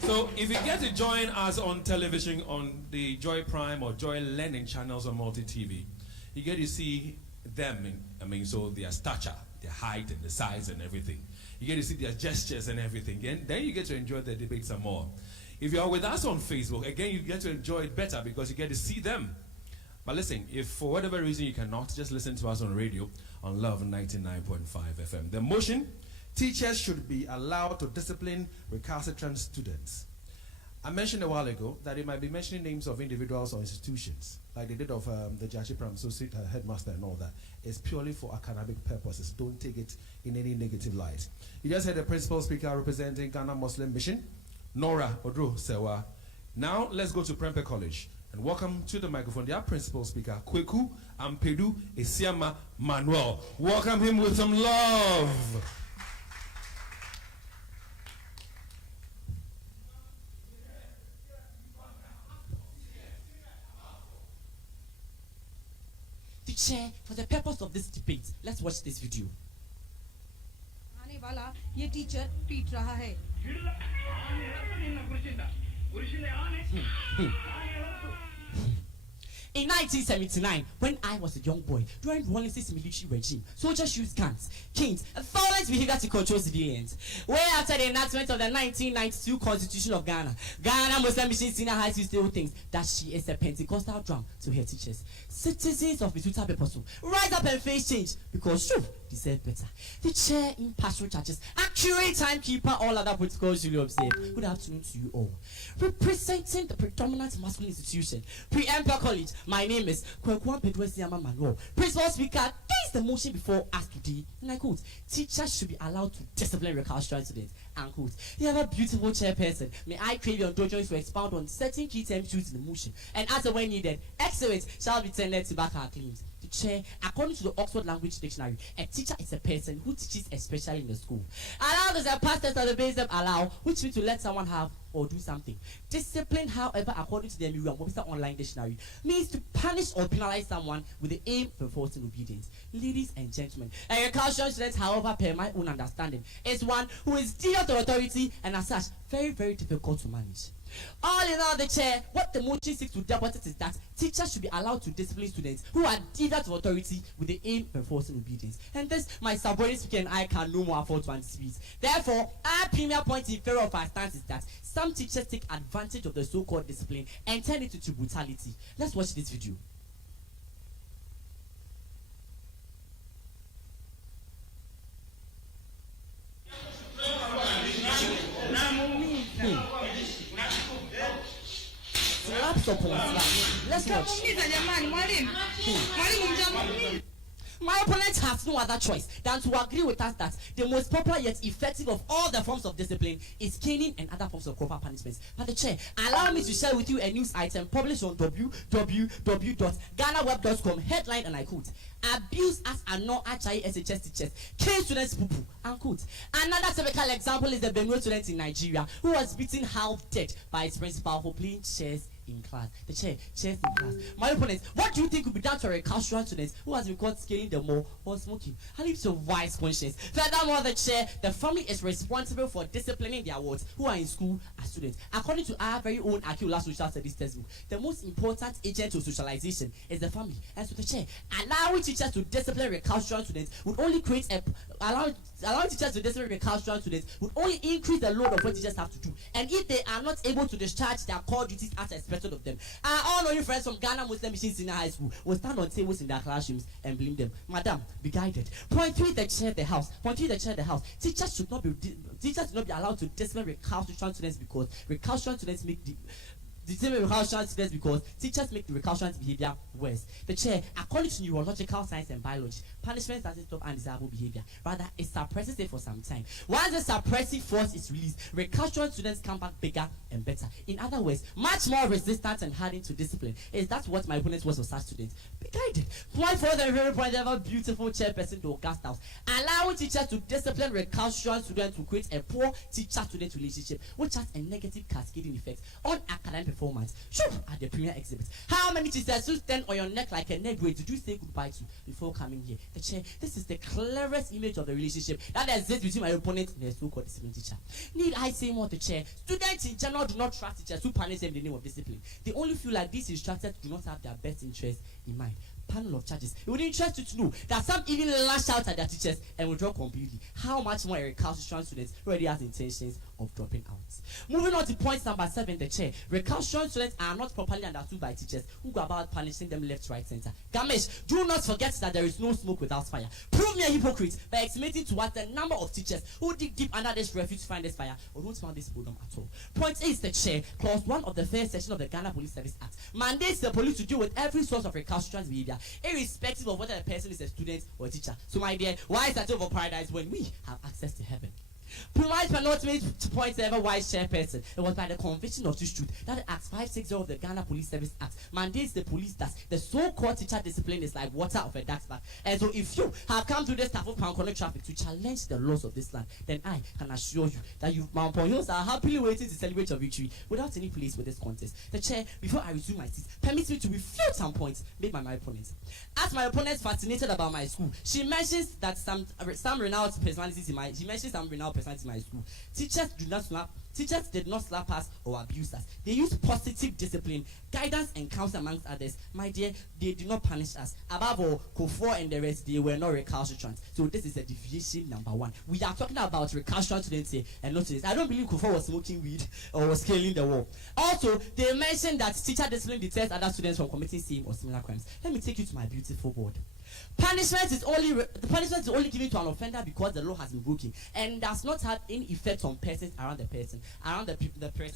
So, if you get to join us on television, on the Joy Prime or Joy Learning channels on Multi TV, you get to see them, so their stature, their height and the size and everything. You get to see their gestures and everything. And then you get to enjoy the debate some more. If you are with us on Facebook, again, you get to enjoy it better because you get to see them. But listen, if for whatever reason you cannot, just listen to us on radio on Love 99.5 FM. The motion: teachers should be allowed to discipline recalcitrant students. I mentioned a while ago that they might be mentioning names of individuals or institutions, like they did of the Jashi Pram headmaster and all that. It's purely for academic purposes. Don't take it in any negative light. You just heard the principal speaker representing Ghana Muslim Mission, Nora Odro Sewa. Now let's go to Prempeh College and welcome to the microphone their principal speaker, Kweku Ampedu Esiama Manuel. Welcome him with some love. Chair, for the purpose of this debate, let's watch this video. आने वाला ये teacher पीट रहा है. In 1979, when I was a young boy, during Rawlinson's military regime, soldiers used guns, canes, and violent behavior to control civilians. Way after the enactment of the 1992 Constitution of Ghana, Ghana Muslim Mission Senior High School still thinks that she is a Pentecostal drum to her teachers. Citizens of Bituta Beposo, rise up and face change because you deserve better. The chair in pastoral churches, accurate timekeeper, all other protocols you observe. Good afternoon to you all. Representing the predominant masculine institution, Prempeh College, my name is Kweku Ampedu Esiama Manuel. Principal speaker, this is the motion before us today. And I quote: teachers should be allowed to discipline recalcitrant students. Unquote. You have a beautiful chairperson. May I crave your indulgence to expound on certain key terms used in the motion, and as and when needed, excellence shall be tended to back our claims. The chair, according to the Oxford Language Dictionary, a teacher is a person who teaches especially in the school. Allow is a past tense of the base of allow, which means to let someone have or do something. Discipline, however, according to the Merriam-Webster Online Dictionary, means to punish or penalize someone with the aim of enforcing obedience. Ladies and gentlemen, a recalcitrant student, however, per my own understanding, is one who is dear to authority and as such very, very difficult to manage. All in all, the chair, what the motion seeks to deposit is that teachers should be allowed to discipline students who are dear to authority with the aim of enforcing obedience. And this, my subordinate speaker and I can no more afford to anticipate. Therefore, our premier point in favor of our stance is that some teachers take advantage of the so-called discipline and turn it into brutality. Let's watch this video. Let's watch. My opponent has no other choice than to agree with us that the most popular yet effective of all the forms of discipline is caning and other forms of corporal punishments. But the chair, allow me to share with you a news item published on www.ghanaweb.com, headline, and I quote, "Abuse as a non-HI SHS teachers, cane students poo-poo," unquote. Another typical example is the Benue student in Nigeria who was beaten half dead by his principal for playing chess in class. The chair, chess in class. My opponent, what do you think would be done to a recalcitrant student who has been caught scaling the mall or smoking? I leave to wise conscience. Furthermore, the chair, the family is responsible for disciplining their wards who are in school as students. According to our very own Akula Social Studies textbook, the most important agent to socialization is the family. And so the chair, allowing teachers to discipline recalcitrant students would only create a allowing teachers to discipline recalcitrant students would only increase the load of what teachers have to do. And if they are not able to discharge their core duties as expected of them, our all knowing friends from Ghana Muslim Mission Senior High School will stand on tables in their classrooms and blame them. Madam, be guided. Point 3, the chair, the house. Point 3, the chair, the house. Teachers should not be allowed to discipline recalcitrant students because recalcitrant students make recalcitrant students because teachers make the recalcitrant behavior worse. The chair, according to neurological science and biology, punishment doesn't stop undesirable behavior. Rather, it suppresses it for some time. Once the suppressive force is released, recalcitrant students come back bigger and better. In other words, much more resistant and hardened to discipline. Is that what my opponent was for such students? Be guided. Point for the very point ever beautiful chairperson to Augusta House. Allowing teachers to discipline recalcitrant students to create a poor teacher-student relationship, which has a negative cascading effect on academic performance. Sure, at the premier exhibit. How many teachers who stand on your neck like a neck weight did you say goodbye to before coming here? The chair, this is the clearest image of the relationship that exists between my opponent and the so-called discipline teacher. Need I say more? The chair, students in general do not trust teachers who punish them in the name of discipline. They only feel like these instructors do not have their best interest in mind. Panel of charges. It would interest you to know that some even lash out at their teachers and withdraw completely. How much more a recalcitrant student already has intentions of dropping out. Moving on to point number 7, the chair. Recalcitrant students are not properly understood by teachers who go about punishing them left, right, center. Gamesh, do not forget that there is no smoke without fire. Prove me a hypocrite by estimating to what the number of teachers who dig deep under this refuge to find this fire or don't find this program at all. Point 8 is the chair. Clause 1 of the first section of the Ghana Police Service Act mandates the police to deal with every source of recalcitrant behavior, irrespective of whether the person is a student or a teacher. So my dear, why is that over paradise when we have access to heaven? Provides penultimate point to ever wise chairperson. It was by the conviction of this truth that Act 560 of the Ghana Police Service Act mandates the police that the so-called teacher discipline is like water of a duck's back. And so if you have come to this type of connect traffic to challenge the laws of this land, then I can assure you that you Mount Ponyos are happily waiting to celebrate your victory without any place with this contest. The chair, before I resume my seat, permits me to refute some points made by my opponents. As my opponent fascinated about my school, she mentions that some renowned personalities in my school. Teachers did not slap us or abuse us. They used positive discipline, guidance, and counsel amongst others. My dear, they did not punish us. Above all, Kofor and the rest, they were not recalcitrant. So this is a deviation number 1. We are talking about recalcitrant students here and not students. I don't believe Kofor was smoking weed or was scaling the wall. Also, they mentioned that teacher discipline deters other students from committing same or similar crimes. Let me take you to my beautiful board. Punishment is only given to an offender because the law has been broken and does not have any effect on persons around the person,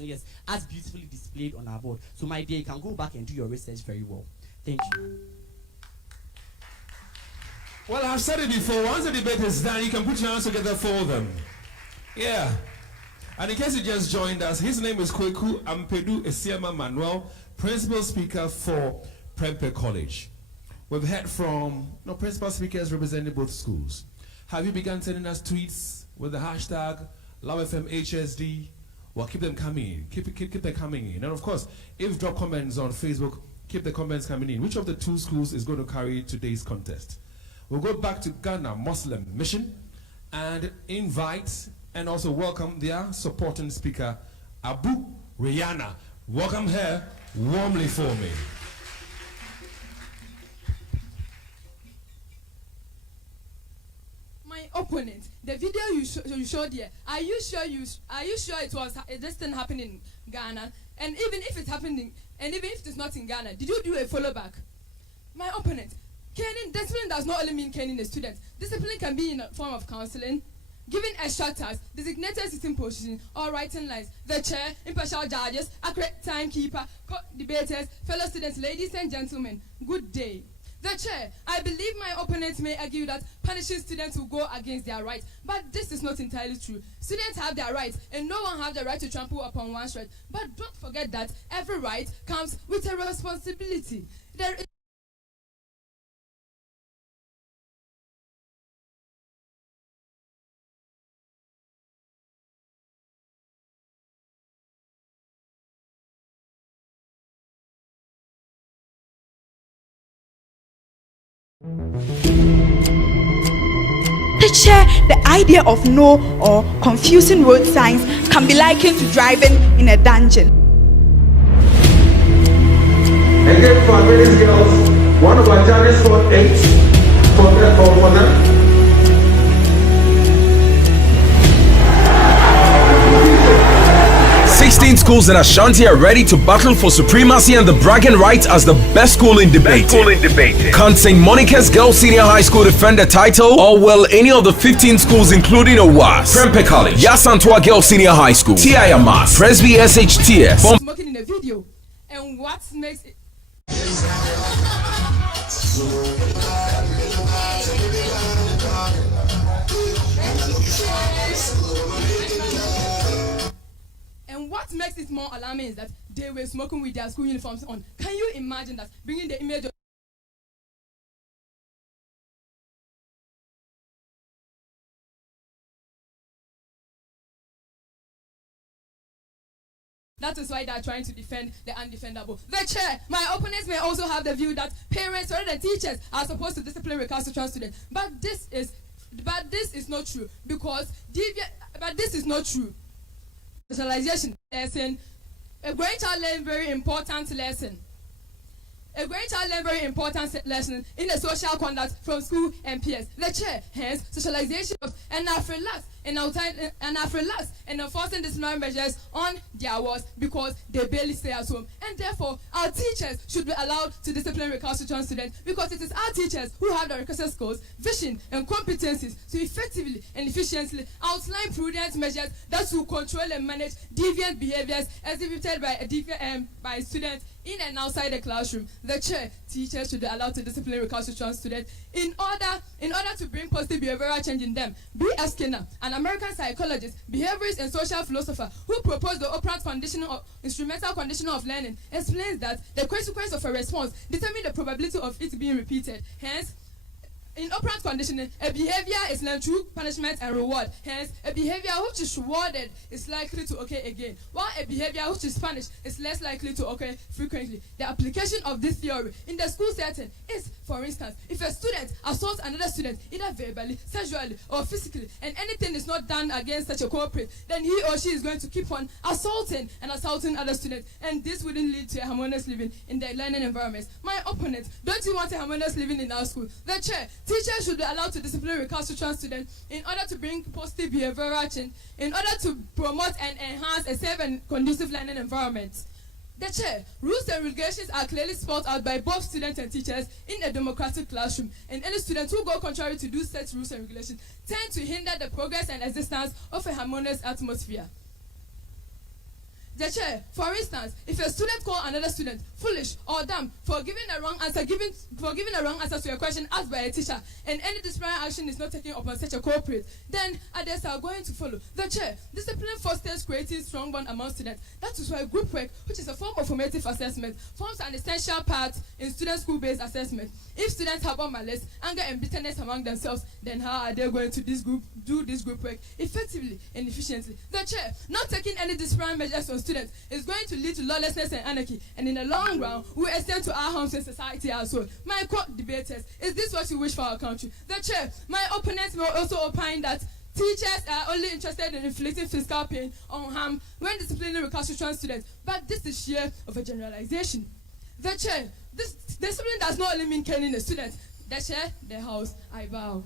yes, as beautifully displayed on our board. So my dear, you can go back and do your research very well. Thank you. Well, I've said it before. Once the debate is done, you can put your hands together for them. Yeah. And in case you just joined us, his name is Kweku Ampedu Esiama Manuel, Principal Speaker for Prempeh College. We've heard from principal speakers representing both schools. Have you begun sending us tweets with the hashtag LoveFMHSD? Well, keep them coming. Keep them coming in. And of course, if you drop comments on Facebook, keep the comments coming in. Which of the 2 schools is going to carry today's contest? We'll go back to Ghana Muslim Mission and invite and also welcome their supporting speaker, Abu Rihanna. Welcome her warmly for me. My opponent, the video you showed here, are you sure it was this thing happening in Ghana? And even if it's happening, and even if it's not in Ghana, did you do a follow back? My opponent, caning, discipline does not only mean caning the students. Discipline can be in a form of counseling, giving extra tasks, designated sitting position, or writing lines. The chair, impartial judges, accurate timekeeper, debaters, fellow students, ladies and gentlemen, good day. The chair, I believe my opponents may argue that punishing students will go against their rights, but this is not entirely true. Students have their rights, and no one has the right to trample upon one's right. But don't forget that every right comes with a responsibility. There is Teacher, the idea of no or confusing road signs can be likened to driving in a dungeon. Again, for Adverts girls, one of our judges scored 8 for them. 16 schools in Ashanti are ready to battle for supremacy and the bragging rights as the best school in debate. Can St. Monica's Girls Senior High School defend the title, or will any of the 15 schools including OWAS, Prempeh College, Yasantua Girls Senior High School, TIMAS, Presby SHTS, smoking in the video, and what makes it what makes it more alarming is that they were smoking with their school uniforms on. Can you imagine that? Bringing the image of that is why they are trying to defend the undefendable. The chair, my opponents may also have the view that parents rather than teachers are supposed to discipline recalcitrant students. But this is not true, because this is not true. Socialization lesson. A great child learns very important lesson. A great child learns very important lesson in the social conduct from school and peers. The chair, hence, socialization of and have relaxed and enforcing disciplinary measures on their wards because they barely stay at home. And therefore, our teachers should be allowed to discipline recalcitrant students, because it is our teachers who have the requisite skills, vision, and competencies to effectively and efficiently outline prudent measures that will control and manage deviant behaviors exhibited by students in and outside the classroom. The chair, teachers should be allowed to discipline recalcitrant students in order to bring positive behavioral change in them. B.S. Skinner, an American psychologist, behaviorist, and social philosopher who proposed the operant conditioning of instrumental conditioning of learning, explains that the consequence of a response determines the probability of it being repeated. Hence, in operant conditioning, a behavior is learned through punishment and reward. Hence, a behavior which is rewarded is likely to occur again, while a behavior which is punished is less likely to occur frequently. The application of this theory in the school setting is, for instance, if a student assaults another student, either verbally, sexually, or physically, and anything is not done against such a culprit, then he or she is going to keep on assaulting other students, and this wouldn't lead to a harmonious living in their learning environments. My opponent, don't you want a harmonious living in our school? The chair, teachers should be allowed to discipline recalcitrant students in order to bring positive behavioral change, in order to promote and enhance a safe and conducive learning environment. The chair, rules and regulations are clearly spelled out by both students and teachers in a democratic classroom, and any students who go contrary to do such rules and regulations tend to hinder the progress and existence of a harmonious atmosphere. The chair, for instance, if a student calls another student foolish or dumb for giving a wrong answer to a question asked by a teacher, and any disciplinary action is not taken upon such a culprit, then others are going to follow. The chair, discipline fosters creating strong bond among students. That is why group work, which is a form of formative assessment, forms an essential part in student school-based assessment. If students have malice, anger, and bitterness among themselves, then how are they going to do this group work effectively and efficiently? The chair, not taking any disciplinary measures on students is going to lead to lawlessness and anarchy, and in the long run will extend to our homes and society as well. My co-debaters, is this what you wish for our country? The chair, my opponents will also opine that teachers are only interested in inflicting physical pain or harm when disciplining recalcitrant students, but this is sheer of a generalization. The chair, this discipline does not only mean caning the students. The chair, the house, I bow.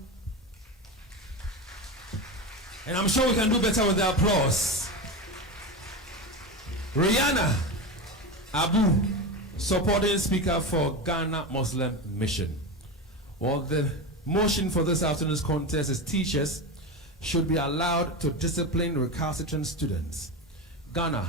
And I'm sure we can do better with the applause. Rihanna Abu, supporting speaker for Ghana Muslim Mission. Well, the motion for this afternoon's contest is teachers should be allowed to discipline recalcitrant students. Ghana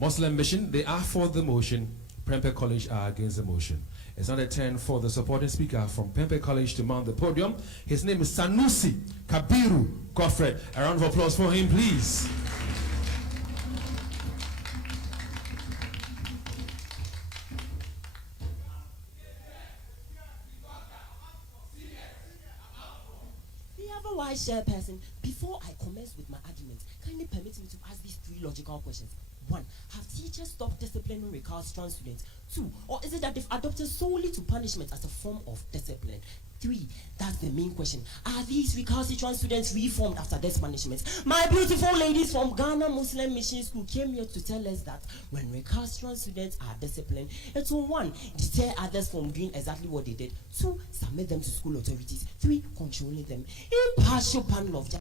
Muslim Mission, they are for the motion. Prempeh College are against the motion. It's now the turn for the supporting speaker from Prempeh College to mount the podium. His name is Sanusi Kabiru Godfrey. A round of applause for him, please. Wise chairperson, before I commence with my argument, kindly permit me to ask these 3 logical questions. 1. Have teachers stopped disciplining recalcitrant students? 2. Or is it that they've adopted solely to punishment as a form of discipline? 3. That's the main question. Are these recalcitrant students reformed after this punishment? My beautiful ladies from Ghana Muslim Mission School came here to tell us that when recalcitrant students are disciplined, it will 1. Deter others from doing exactly what they did. 2. Submit them to school authorities. 3. Controlling them. Impartial panel of judges.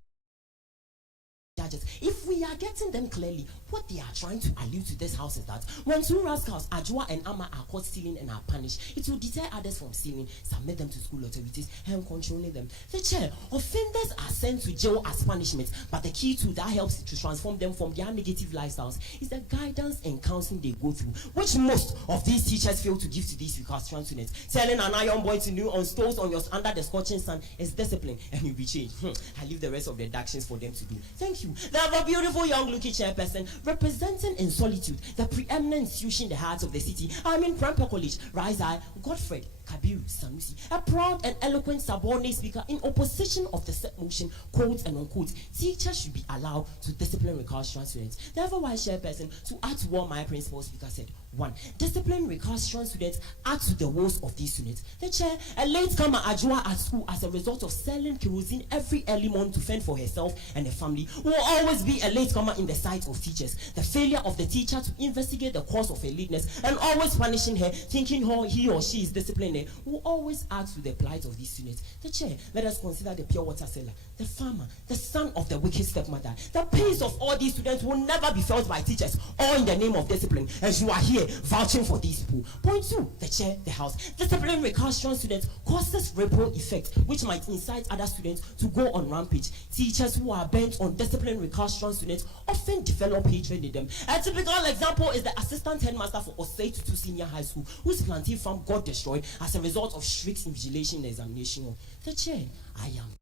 If we are getting them clearly, what they are trying to allude to this house is that when 2 rascals, Ajua and Ama, are caught stealing and are punished, it will deter others from stealing, submit them to school authorities, and controlling them. The chair, offenders are sent to jail as punishment, but the key to that helps to transform them from their negative lifestyles is the guidance and counseling they go through, which most of these teachers fail to give to these recalcitrant students. Telling an iron boy to kneel on stones under the scorching sun is discipline, and you'll be changed. I leave the rest of the deductions for them to do. Thank you. They have a beautiful young looking chairperson representing in solitude the preeminent institution in the heart of the city. I'm in Prempeh College. Rise I, Godfrey Kabiru Sanusi, a proud and eloquent subordinate speaker in opposition of the set motion, quotes and unquote. Teachers should be allowed to discipline recalcitrant students. The otherwise chairperson, to add to what my principal speaker said. 1. Discipline recalcitrant students add to the woes of these students. The chair, a latecomer Ajua at school as a result of selling kerosene every early morning to fend for herself and her family, will always be a latecomer in the sight of teachers. The failure of the teacher to investigate the cause of her lateness and always punishing her, thinking he or she is disciplined, will always add to the plight of these students. The chair, let us consider the pure water seller, the farmer, the son of the wicked stepmother. The pains of all these students will never be felt by teachers, all in the name of discipline, as you are here vouching for these people. Point 2, the chair, the house. Discipline recalcitrant students causes ripple effect, which might incite other students to go on rampage. Teachers who are bent on discipline recalcitrant students often develop hatred in them. A typical example is the assistant headmaster for Osei Tutu Senior High School, whose plantain farm got destroyed as a result of strict invigilation and examination. The chair, I am.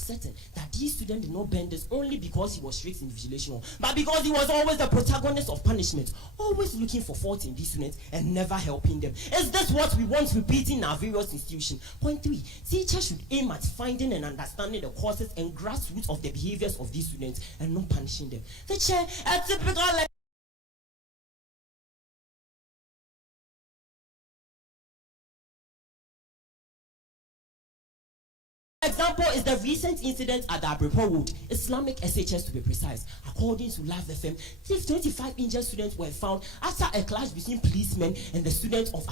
Certain that these students did not bend this only because he was strict in invigilation, but because he was always the protagonist of punishment, always looking for fault in these students and never helping them. Is this what we want repeating in our various institutions? Point 3, teachers should aim at finding and understanding the causes and grassroots of the behaviors of these students and not punishing them. The chair, a typical example is the recent incident at the Abreport Road, Islamic SHS to be precise. According to Live FM, 25 injured students were found after a clash between policemen and the students of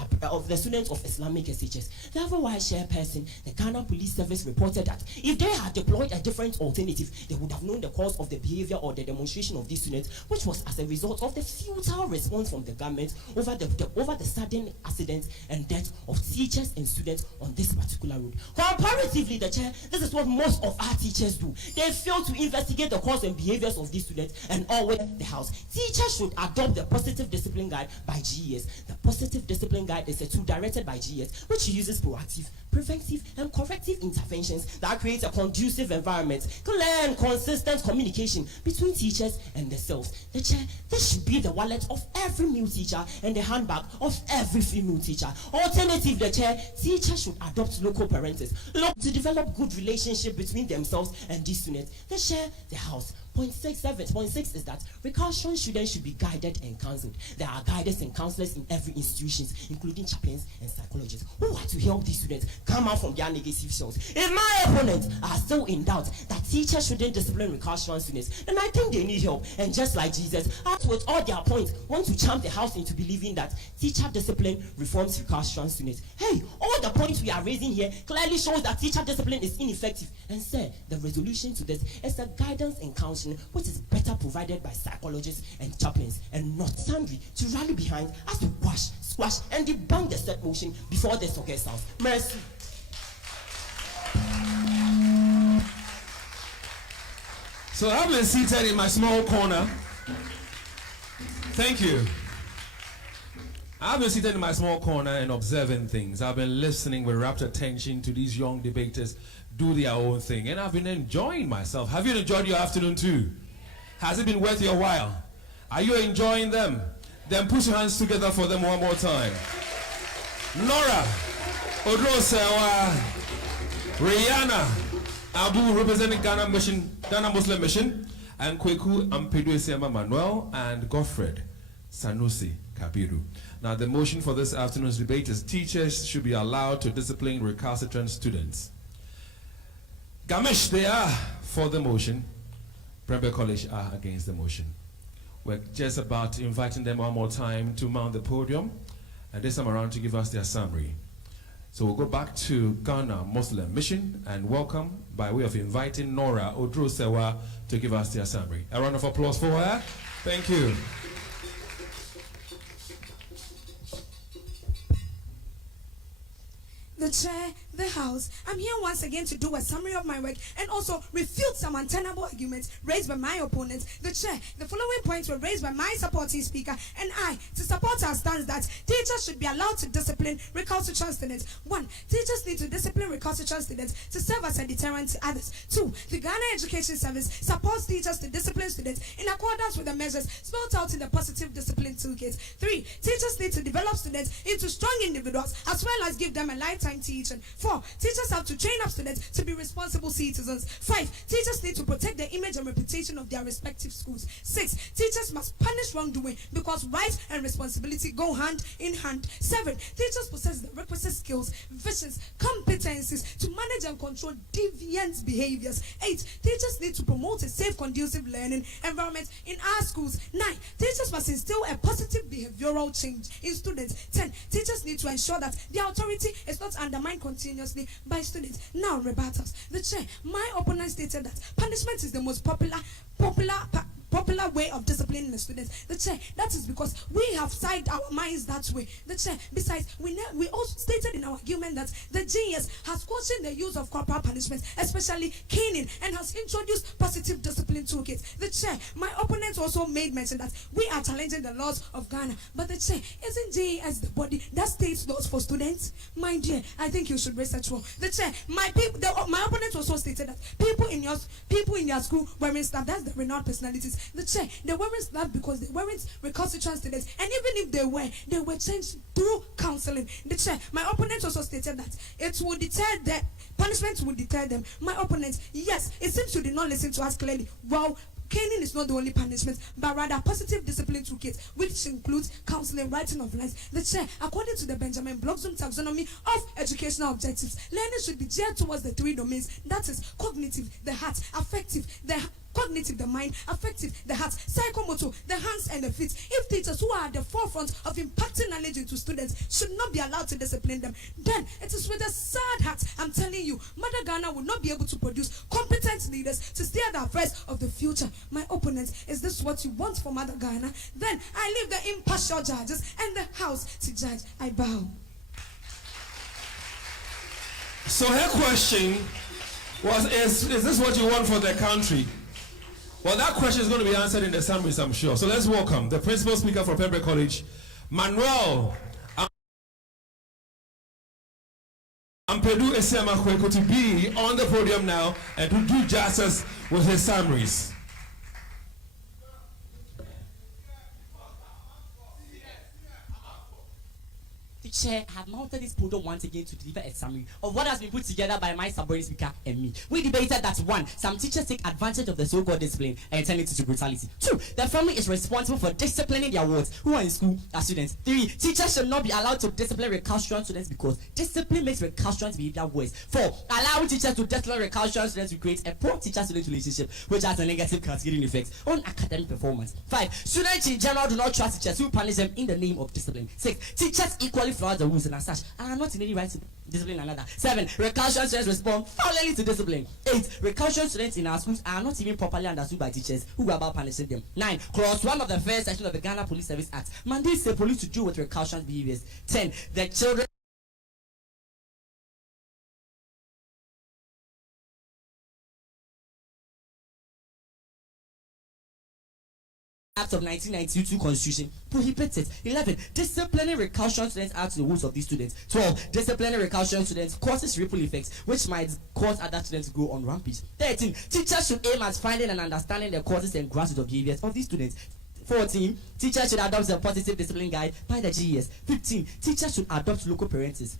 Islamic SHS. The otherwise chairperson, the Ghana Police Service, reported that if they had deployed a different alternative, they would have known the cause of the behavior or the demonstration of these students, which was as a result of the futile response from the government over the sudden accident and death of teachers and students on this particular road. Comparatively, the chair, this is what most of our teachers do. They fail to investigate the cause and behaviors of these students and always the house. Teachers should adopt the positive discipline guide by GES. The positive discipline guide is a tool directed by GES, which uses proactive, preventive, and corrective interventions that create a conducive environment, clear and consistent communication between teachers and themselves. The chair, this should be the wallet of every male teacher and the handbag of every female teacher. Alternative, the chair, teachers should adopt local parenting to develop good relationship between themselves and these students. The chair, the house. Point 6 is that recalcitrant students should be guided and counseled. There are guiders and counselors in every institution, including chaplains and psychologists, who are to help these students come out from their negative shells. If my opponents are still in doubt that teachers shouldn't discipline recalcitrant students, then I think they need help. And just like Jesus, with all their points, want to charm the house into believing that teacher discipline reforms recalcitrant students. Hey, all the points we are raising here clearly shows that teacher discipline is ineffective. And sir, the resolution to this is a guidance and counseling attention, which is better provided by psychologists and chaplains, and not sundry to rally behind as we quash, squash, and debunk the set motion before the soccer sounds. Mercy. So I've been seated in my small corner. Thank you. I've been seated in my small corner and observing things. I've been listening with rapt attention to these young debaters do their own thing, and I've been enjoying myself. Have you enjoyed your afternoon too? Has it been worth your while? Are you enjoying them? Then put your hands together for them one more time. Nora, Odrosewa, Rihanna, Abu representing Ghana Mission, Ghana Muslim Mission, and Kweku Ampedu Esiama Manuel, and Godfred Sanusi Kabiru. Now the motion for this afternoon's debate is teachers should be allowed to discipline recalcitrant students. Gamish, they are for the motion. Prempeh College are against the motion. We're just about inviting them one more time to mount the podium, and this time around to give us their summary. So we'll go back to Ghana Muslim Mission and welcome, by way of inviting Nora Odrosewa to give us their summary. A round of applause for her. Thank you. The chair, the house, I'm here once again to do a summary of my work and also refute some untenable arguments raised by my opponents. The chair, the following points were raised by my supporting speaker and I to support our stance that teachers should be allowed to discipline recalcitrant students. 1. Teachers need to discipline recalcitrant students to serve as a deterrent to others. 2. The Ghana Education Service supports teachers to discipline students in accordance with the measures spelled out in the positive discipline toolkit. 3. Teachers need to develop students into strong individuals as well as give them a lifetime teaching. 4. Teachers have to train up students to be responsible citizens. 5. Teachers need to protect the image and reputation of their respective schools. 6. Teachers must punish wrongdoing because rights and responsibility go hand in hand. 7. Teachers possess the requisite skills, visions, competencies to manage and control deviant behaviors. 8. Teachers need to promote a safe, conducive learning environment in our schools. 9. Teachers must instill a positive behavioral change in students. 10. Teachers need to ensure that their authority is not undermined continuously by students. Now, rebuttals. The chair, my opponent stated that punishment is the most popular way of disciplining the students. The chair, that is because we have sided our minds that way. The chair, besides, we also stated in our argument that the GS has cautioned the use of corporal punishment, especially caning, and has introduced positive discipline toolkits. The chair, my opponent also made mention that we are challenging the laws of Ghana. But the chair, isn't GS the body that states laws for students? My dear, I think you should research more. The chair, my opponent also stated that people in your school wearing stuff, that's the renowned personalities. The chair, they weren't slapped because they weren't recalcitrant students, and even if they were changed through counseling. The chair, my opponent also stated that it will deter them, punishment will deter them. My opponent, yes, it seems you did not listen to us clearly. Well, caning is not the only punishment, but rather positive discipline toolkit, which includes counseling, writing of lines. The chair, according to the Benjamin Bloxham taxonomy of educational objectives, learning should be geared towards the 3 domains. That is cognitive, the heart; affective, the cognitive, the mind; affective, the heart; psychomotor, the hands and the feet. If teachers who are at the forefront of impacting knowledge into students should not be allowed to discipline them, then it is with a sad heart I'm telling you, Mother Ghana will not be able to produce competent leaders to steer the affairs of the future. My opponent, is this what you want for Mother Ghana? Then I leave the impartial judges and the house to judge. I bow. So her question was, is this what you want for the country? Well, that question is going to be answered in the summaries, I'm sure. So let's welcome the principal speaker for Prempeh College, Manuel Ampedu Esiama Kweku, to be on the podium now and to do justice with his summaries. The chair have mounted this podium once again to deliver a summary of what has been put together by my subordinate speaker and me. We debated that 1. Some teachers take advantage of the so-called discipline and turn it into brutality. 2. The family is responsible for disciplining their wards who are in school as students. 3. Teachers should not be allowed to discipline recalcitrant students because discipline makes recalcitrant behavior worse. 4. Allowing teachers to discipline recalcitrant students will create a poor teacher-student relationship which has a negative cascading effect on academic performance. 5. Students in general do not trust teachers who punish them in the name of discipline. 6. Teachers equally flout the rules and as such are not in any right to discipline another. 7. Recalcitrant students respond violently to discipline. 8. Recalcitrant students in our schools are not even properly understood by teachers who go about punishing them. 9. Clause 1 of the first section of the Ghana Police Service Act mandates the police to deal with recalcitrant behaviors. 10. The children Act of 1992 Constitution prohibits it. 11. Disciplining recalcitrant students adds to the rules of these students. 12. Disciplining recalcitrant students causes ripple effects which might cause other students to go on rampage. 13. Teachers should aim at finding and understanding the causes and grassroots of behaviors of these students. 14. Teachers should adopt a positive discipline guide by the GES. 15. Teachers should adopt local parentheses.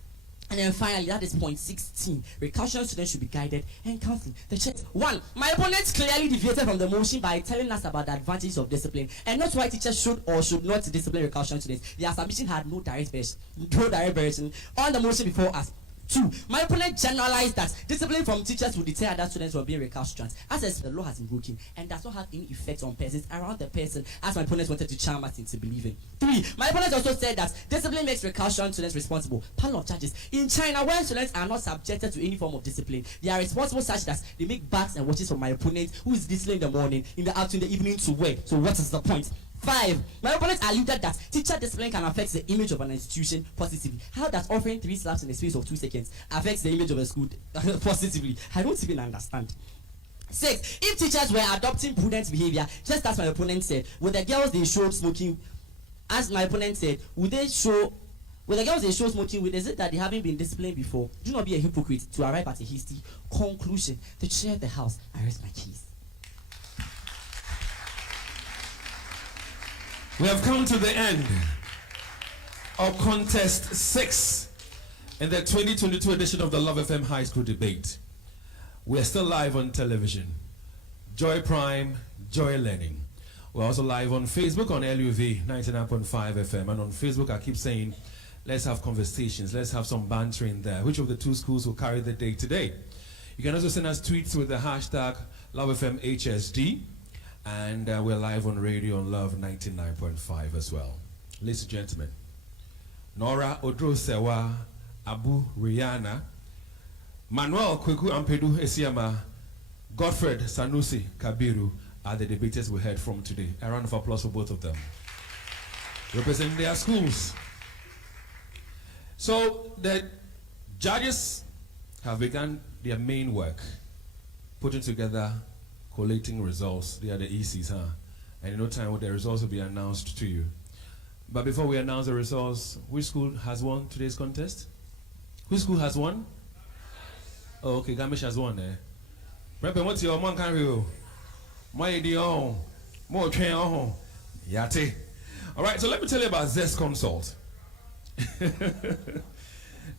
And then finally, that is point 16. Recalcitrant students should be guided and counseling. The check. 1. My opponents clearly deviated from the motion by telling us about the advantages of discipline and not why teachers should or should not discipline recalcitrant students. Their submission had no direct version on the motion before us. 2. My opponent generalized that discipline from teachers will deter other students from being recalcitrant, as the law has been broken and does not have any effect on persons around the person, as my opponent wanted to charm us into believing. 3. My opponent also said that discipline makes recalcitrant students responsible. Panel of judges. In China, where students are not subjected to any form of discipline, they are responsible such that they make bags and watches for my opponent who is disciplined in the morning, in the afternoon, in the evening to wear. So what is the point? 5. My opponent alluded that teacher discipline can affect the image of an institution positively. How does offering 3 slaps in the space of 2 seconds affects the image of a school positively? I don't even understand. 6. If teachers were adopting prudent behavior, just as my opponent said, with the girls they showed smoking, as my opponent said, with the girls they show smoking with, is it that they haven't been disciplined before? Do not be a hypocrite to arrive at a hasty conclusion. The chair of the house, I rest my case. We have come to the end of contest 6 in the 2022 edition of the Love FM High School Debate. We are still live on television. Joy Prime, Joy Learning. We're also live on Facebook on LUV 99.5 FM. And on Facebook, I keep saying, let's have conversations. Let's have some bantering there. Which of the 2 schools will carry the day today? You can also send us tweets with the hashtag LoveFMHSD. And we're live on radio on Love 99.5 as well. Ladies and gentlemen, Nora Odrosewa, Abu Rihanna, Manuel Kweku Ampedu Esiama, Godfred Sanusi Kabiru are the debaters we heard from today. A round of applause for both of them. Representing their schools. So the judges have begun their main work, putting together collating results. They are the ECs, huh? And in no time the results will be announced to you. But before we announce the results, which school has won today's contest? Which school has won? Oh, okay, Gamish has won there. Prempeh, what's your man can you? My idea, more train on. Yate. All right, so let me tell you about Zest Consult.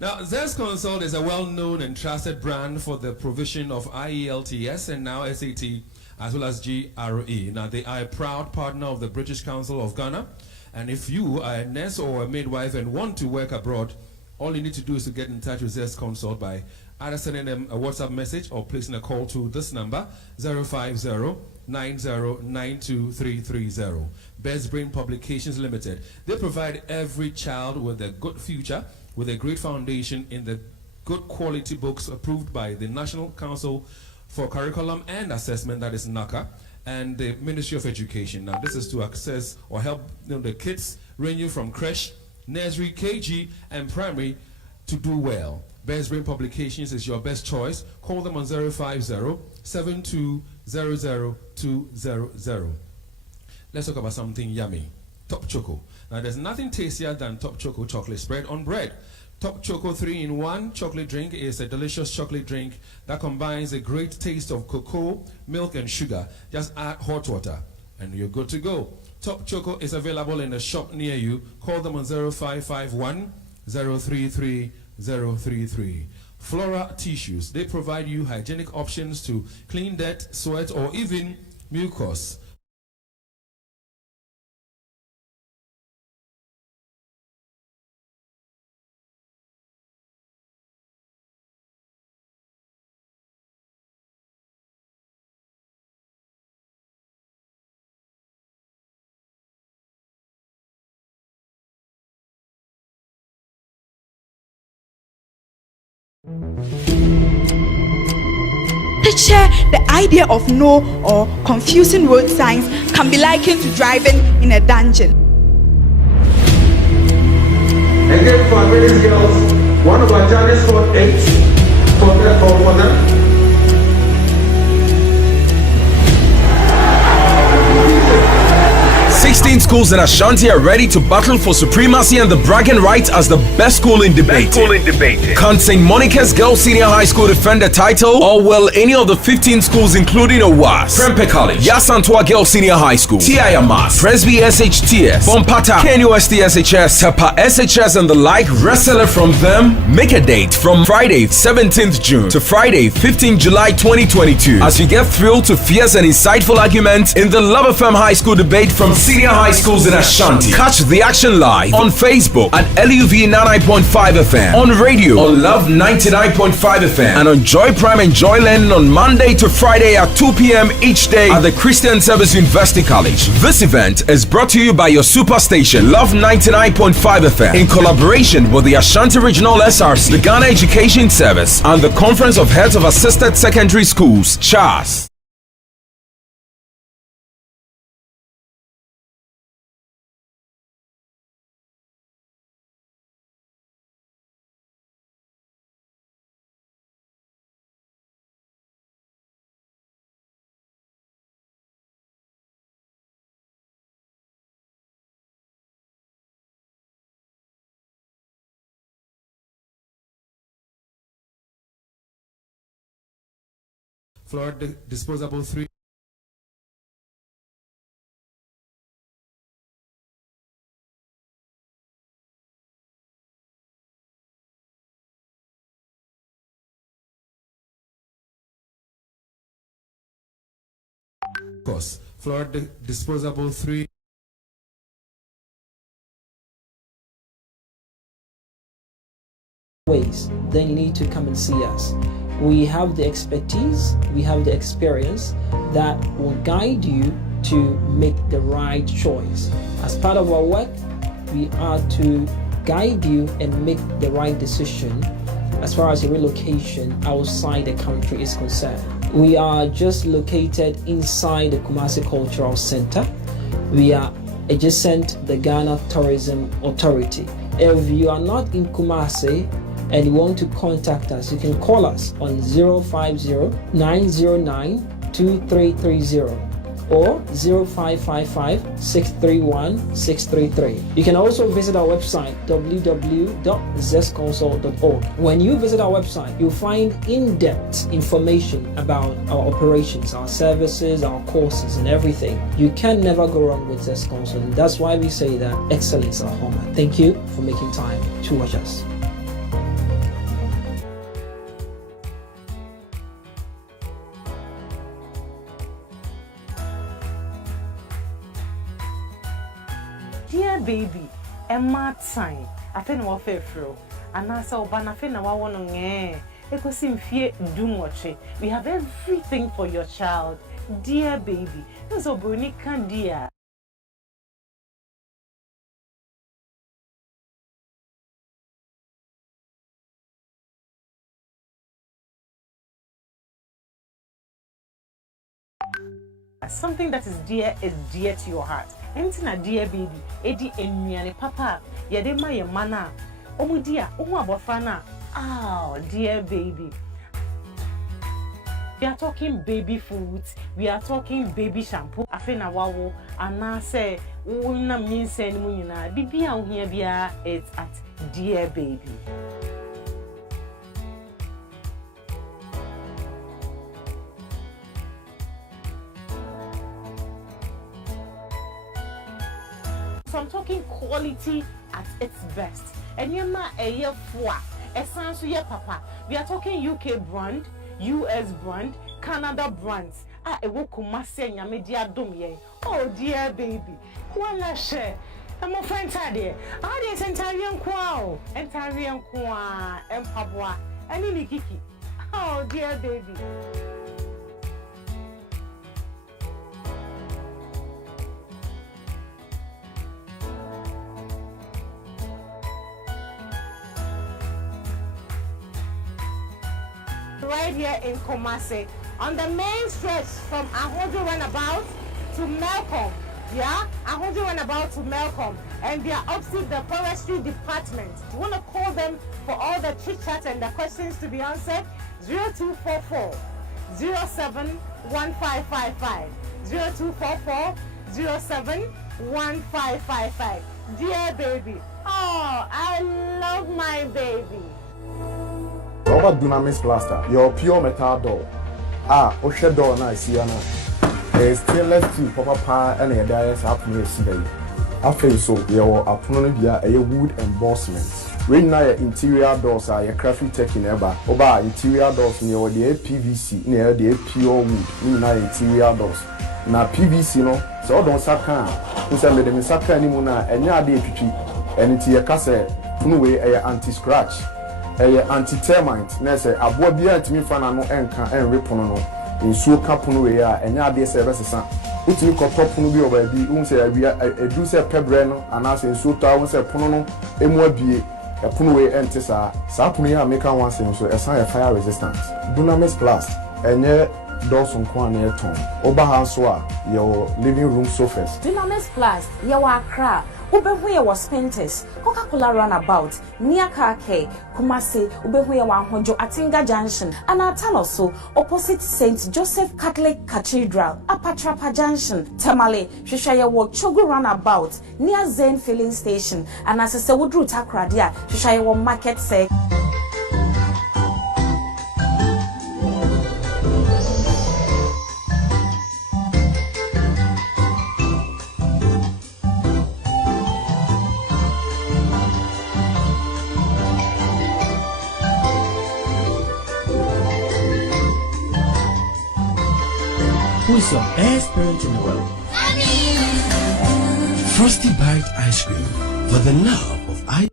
Now, Zest Consult is a well-known and trusted brand for the provision of IELTS and now SAT, as well as GRE. Now, they are a proud partner of the British Council of Ghana. And if you are a nurse or a midwife and want to work abroad, all you need to do is to get in touch with Zest Consult by either sending them a WhatsApp message or placing a call to this number, 050-9092-330. Best Brain Publications Limited. They provide every child with a good future, with a great foundation in the good quality books approved by the National Council for Curriculum and Assessment, that is NACA, and the Ministry of Education. Now, this is to access or help the kids ranging from creche, nursery, KG, and primary to do well. Best Brain Publications is your best choice. Call them on 050-7200-200. Let's talk about something yummy. Top Choco. Now, there's nothing tastier than Top Choco chocolate spread on bread. Top Choco 3-in-1 chocolate drink is a delicious chocolate drink that combines a great taste of cocoa, milk, and sugar. Just add hot water, and you're good to go. Top Choco is available in a shop near you. Call them on 0551-033-033. Flora Tissues. They provide you hygienic options to clean dirt, sweat, or even mucus. Picture the idea of no or confusing road signs can be likened to driving in a dungeon. Again, for ladies girls, one of our judges scored 8 for them. 16 schools in Ashanti are ready to battle for supremacy and the bragging rights as the best school in debate. Can St. Monica's Girls Senior High School defend the title, or will any of the 15 schools including OWAS, Prempeh College, Yasantua Girls Senior High School, Tiayamas, Presby SHTS, Bompata, KNUST SHS, Tepa SHS and the like wrestle from them? Make a date from Friday 17th June to Friday 15th July 2022 as you get thrilled to fierce and insightful arguments in the Love FM High School debate from senior high schools in Ashanti. Catch the action live on Facebook at LUV 99.5 FM, on radio on Love 99.5 FM, and on Joy Prime and Joy Learning on Monday to Friday at 2 p.m. each day at the Christian Service University College. This event is brought to you by your superstation Love 99.5 FM in collaboration with the Ashanti Regional SRC, the Ghana Education Service, and the Conference of Heads of Assisted Secondary Schools, CHAS. Floor disposable 3. Course. Floor disposable 3. Ways, then you need to come and see us. We have the expertise, we have the experience that will guide you to make the right choice. As part of our work, we are to guide you and make the right decision as far as a relocation outside the country is concerned. We are just located inside the Kumasi Cultural Center. We are adjacent the Ghana Tourism Authority. If you are not in Kumasi and you want to contact us, you can call us on 050-909-2330 or 0555-631-633. You can also visit our website www.zestconsult.org. When you visit our website, you'll find in-depth information about our operations, our services, our courses, and everything. You can never go wrong with Zest Consult, and that's why we say that excellence is our hallmark. Thank you for making time to watch us. Dear baby, Emma time. I think what fair fro. And I saw Banafina Wawon. It was in fear, do watch it. We have everything for your child. Dear baby, so Bruni can dear. Something that is dear to your heart. Anything a dear baby, Eddie and me and papa, Yadema your mana. Oh dear, oh abofana. Oh dear baby. We are talking baby foods, we are talking baby shampoo. Afena wawo, and I say, Una means send munina, bibi out here bia, it's at dear baby. So I'm talking quality at its best. And you're not a year for a sans year papa. We are talking UK brand, US brand, Canada brands. Ah, a woku masenya media dum ye. Oh dear baby. Wala share. I'm a friend there. Ah, there's Entarian Kwao. Entarian Kwa Empabwa. And Kiki. Oh dear baby. right here in Kumasi on the main stretch from Ahojo Runabout to Melcombe. Yeah, Ahojo Runabout to Melcombe, and they are opposite the forestry department. You want to call them for all the chit chat and the questions to be answered? 0244 071555 0244 071555. Dear baby, oh, I love my baby. Over Dunamis plaster, your pure metal door. Osha door na isiana. Stainless steel proper pan and a dias happening today. After so, your apron via a wood embossment. When na interior doors are your crafty taking ever. Oba interior doors near the PVC near the pure wood. Na interior doors. Na PVC no, so don't saka. Who say me dem saka anymore na enya ade twitwi. Enti ye ka say punu we anti scratch. Anti-termite, na say aboa bia ntimi fa na no enka enrepono no nsuo kapono we a enya ade se besesa utimi kotopono bi oba bi un say awia edu se pebre no ana say nsuo ta un say pono no emu abie epono we ente sa pono ya make one say so esan fire resistant Dunamis Plus enye Dawson Kwan na eton oba ha so a your living room sofas Dunamis Plus yewa Accra ubehu ye was Prempeh Coca-Cola Runabout near Kake Kumasi ubehu ye wa Ahojo Atinga Junction anatalo so opposite St. Joseph Catholic Cathedral Apatrapa Junction Tamale hwehwa ye wo Chogu Runabout near Zen filling station anasese wodru Takra dia hwehwa ye wo market sec. Who is your best parent in the world? Frosty Bite Ice Cream for the love of ice.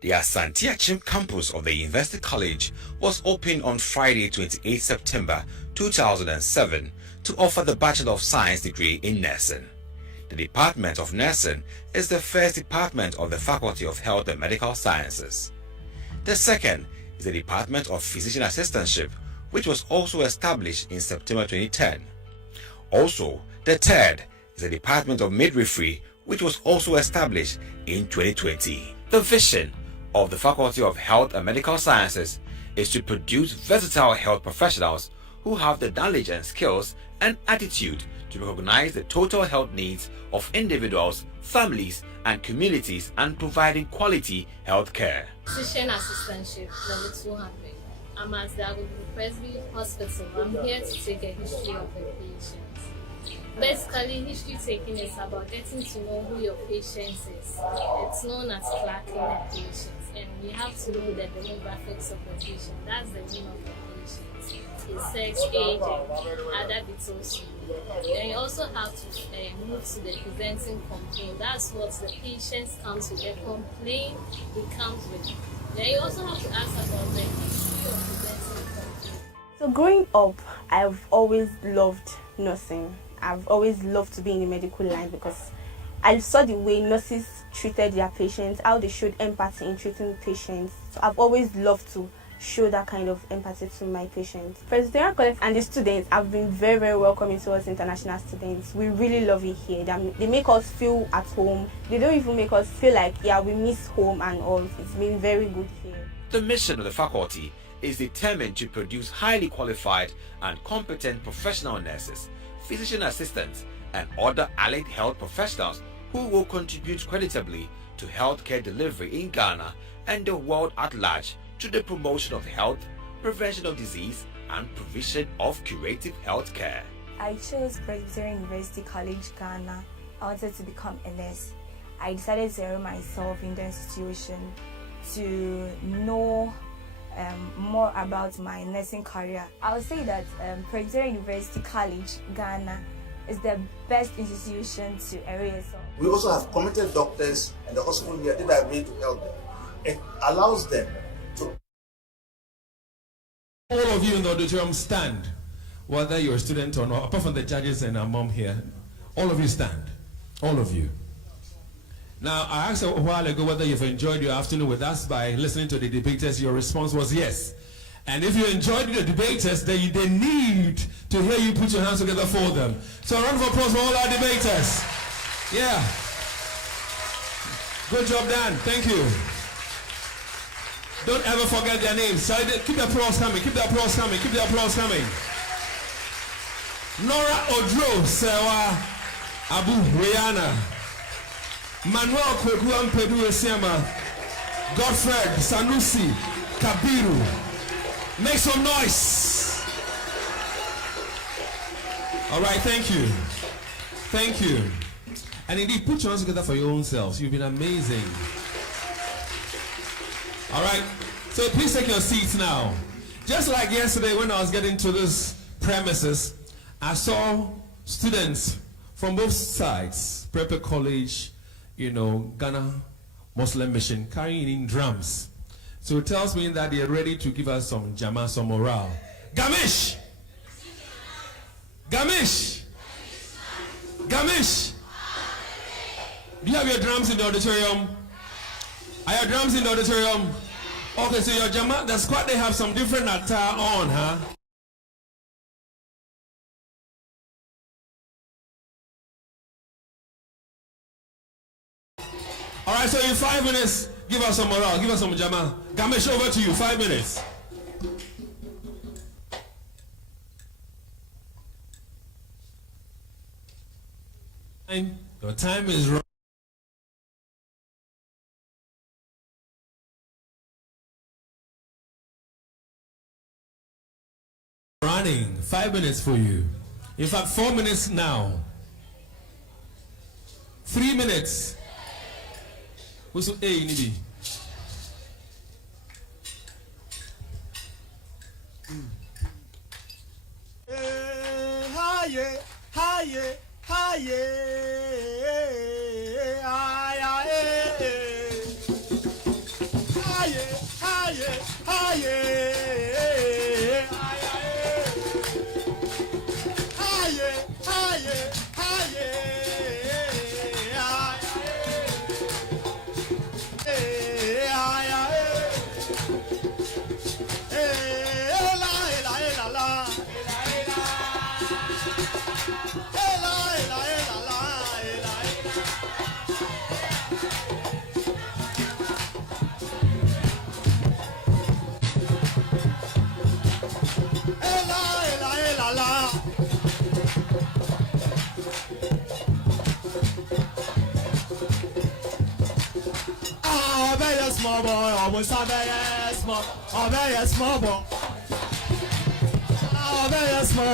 The Asante Achim campus of the University College was opened on Friday, 28 September 2007 to offer the Bachelor of Science degree in nursing. The Department of Nursing is the first department of the Faculty of Health and Medical Sciences. The second is the Department of Physician Assistantship, which was also established in September 2010. Also, the third is the Department of Midwifery, which was also established in 2020. The vision of the Faculty of Health and Medical Sciences is to produce versatile health professionals who have the knowledge and skills and attitude to recognize the total health needs of individuals, families, and communities and providing quality health care. Physician Assistantship, level 200. I'm at the Presby Hospital. I'm here to take a history of a patient. Basically, history taking is about getting to know who your patient is. It's known as tracking a patient, and we have to know the demographics of the patient. That's the name of the patient. His sex, age, and other details. Then you also have to move to the presenting complaint. That's what the patients come to. The complaint he comes with. Then you also have to ask about the history of presenting complaint. So growing up, I've always loved nursing. I've always loved to be in the medical line because I saw the way nurses treated their patients, how they showed empathy in treating patients. So I've always loved to show that kind of empathy to my patients. Presbyterian College and the students have been very, very welcoming to us international students. We really love it here. They make us feel at home. They don't even make us feel like, yeah, we miss home and all. It's been very good here. The mission of the faculty is determined to produce highly qualified and competent professional nurses, physician assistants, and other allied health professionals who will contribute creditably to healthcare delivery in Ghana and the world at large to the promotion of health, prevention of disease, and provision of curative health care. I chose Presbyterian University College, Ghana. I wanted to become a nurse. I decided to enroll myself in the institution to know more about my nursing career. I would say that Presbyterian University College, Ghana is the best institution to enroll yourself. We also have committed doctors and the hospital here did agree to help them. It allows them to... All of you in the auditorium stand, whether you're a student or not, apart from the judges and our mom here. All of you stand. All of you. Now, I asked a while ago whether you've enjoyed your afternoon with us by listening to the debaters. Your response was yes. And if you enjoyed the debaters, then they need to hear you put your hands together for them. So a round of applause for all our debaters. Yeah. Good job, Dan. Thank you. Don't ever forget their names. Keep the applause coming. Keep the applause coming. Keep the applause coming. Nora Odro, Sewa, Abu Rihanna, Manuel Kwekuan Pedu Esiama, Godfred Sanusi, Kabiru. Make some noise. All right, thank you. Thank you. And indeed, put your hands together for your own selves. You've been amazing. All right, so please take your seats now. Just like yesterday when I was getting to this premises, I saw students from both sides, Prempeh College, Ghana Muslim Mission, carrying in drums. So it tells me that they're ready to give us some jama, some morale. Gamish! Gamish! Gamish! Do you have your drums in the auditorium? Are your drums in the auditorium? Okay, so your jama, the squad, they have some different attire on, huh? All right, so in 5 minutes, give us some morale, give us some jama. Gamesh, over to you, 5 minutes. Your time is running. 5 minutes for you. In fact, 4 minutes now. 3 minutes. What's the A in small boy, almost a very small boy. A very small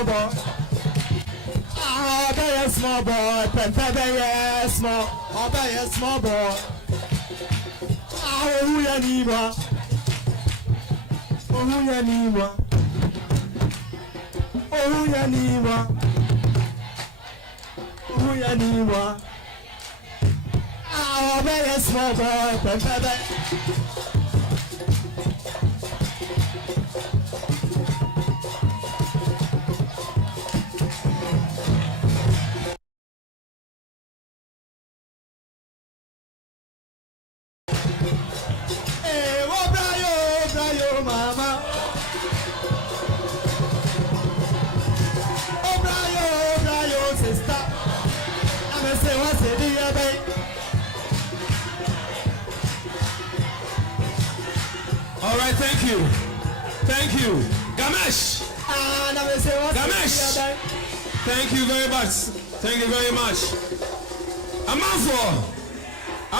boy. A very small boy. Prempeh very small. A very small boy. Oh ya niwa. Oh ya niwa. Oh ya niwa. Oh ya niwa. A very small boy. Prempeh. All right, thank you. Thank you. Gamesh! Gamesh! Thank you very much. Thank you very much. I'm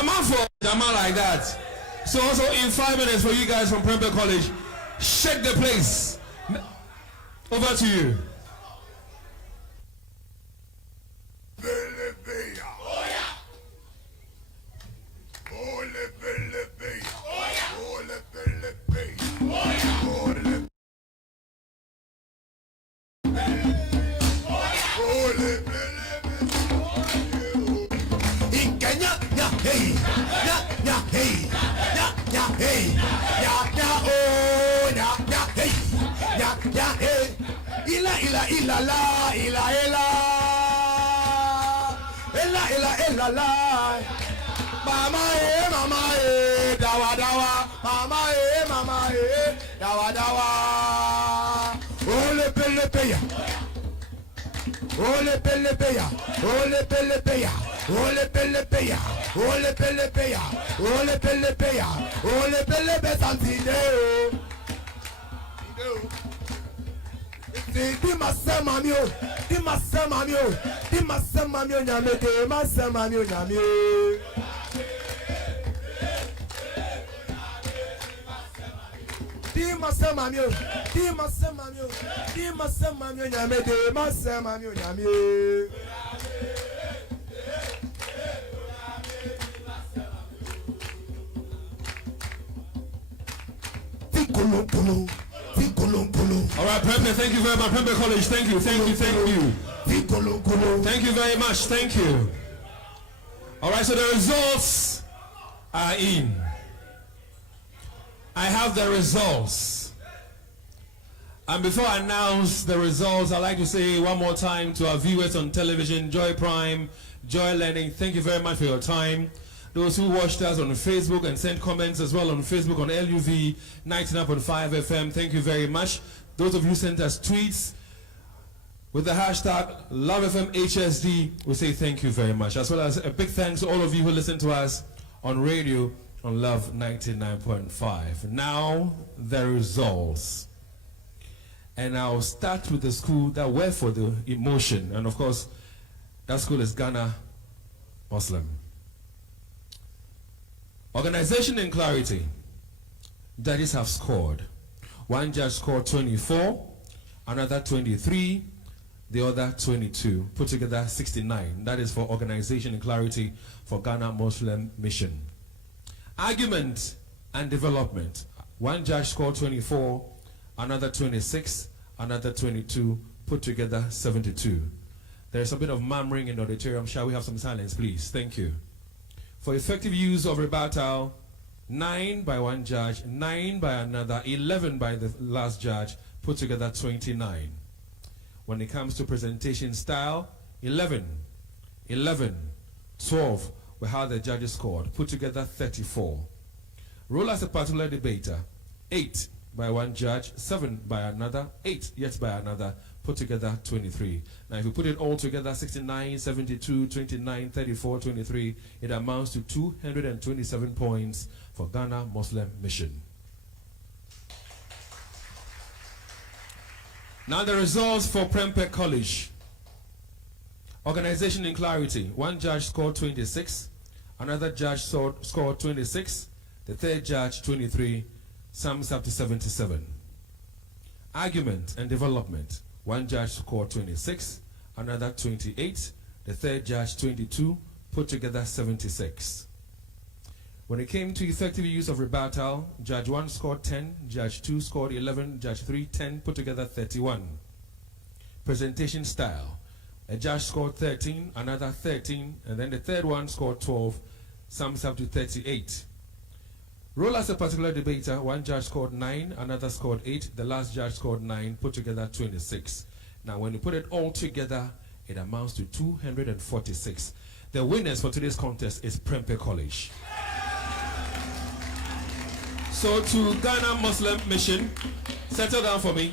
out for Jama like that. So also in 5 minutes for you guys from Prempeh College, shake the place. Over to you. Mama, dawa, dawa, mama, dawa dawa. Ole pele peya. Ole pele peya. Ole pele peya. Ole pele peya. Ole pele peya. Ole pele peya. Ole pele pe santideo. Di masa mami o. Di masa mami o. Di masa mami o nyame de. Masa mami o nyame o. Di masa mami o. Di masa mami o. Di masa mami o nyame de. Masa mami o nyame o. All right, Prempeh, thank you very much. Prempeh College, thank you. Thank you very much. Thank you. All right, so the results are in. I have the results. And before I announce the results, I'd like to say one more time to our viewers on television, Joy Prime, Joy Learning, thank you very much for your time. Those who watched us on Facebook and sent comments as well on Facebook on LUV 99.5 FM, thank you very much. Those of you who sent us tweets with the hashtag LoveFMHSD, we say thank you very much. As well as a big thanks to all of you who listen to us on radio on Love 99.5. Now, the results. And I'll start with the school that went for the emotion. And of course, that school is Ghana Muslim. Organization and clarity. Judges have scored. One judge scored 24, another 23, the other 22. Put together 69. That is for organization and clarity for Ghana Muslim Mission. Argument and development. One judge scored 24, another 26, another 22. Put together 72. There's a bit of murmuring in the auditorium. Shall we have some silence, please? Thank you. For effective use of rebuttal, 9 by one judge, 9 by another, 11 by the last judge, put together 29. When it comes to presentation style, 11, 12 were how the judges scored, put together 34. Role as a particular debater, 8 by one judge, 7 by another, 8 yet by another, put together 23. Now if you put it all together, 69, 72, 29, 34, 23, it amounts to 227 points for Ghana Muslim Mission. Now the results for Prempeh College. Organization and clarity. One judge scored 26, another judge scored 26, the third judge 23, sums up to 77. Argument and development. One judge scored 26, another 28, the third judge 22, put together 76. When it came to effective use of rebuttal, Judge 1 scored 10, Judge 2 scored 11, Judge 3 10, put together 31. Presentation style. A judge scored 13, another 13, and then the third one scored 12, sums up to 38. Role as a particular debater, one judge scored 9, another scored 8, the last judge scored 9, put together 26. Now when you put it all together, it amounts to 246. The winners for today's contest is Prempeh College. So to Ghana Muslim Mission, settle down for me.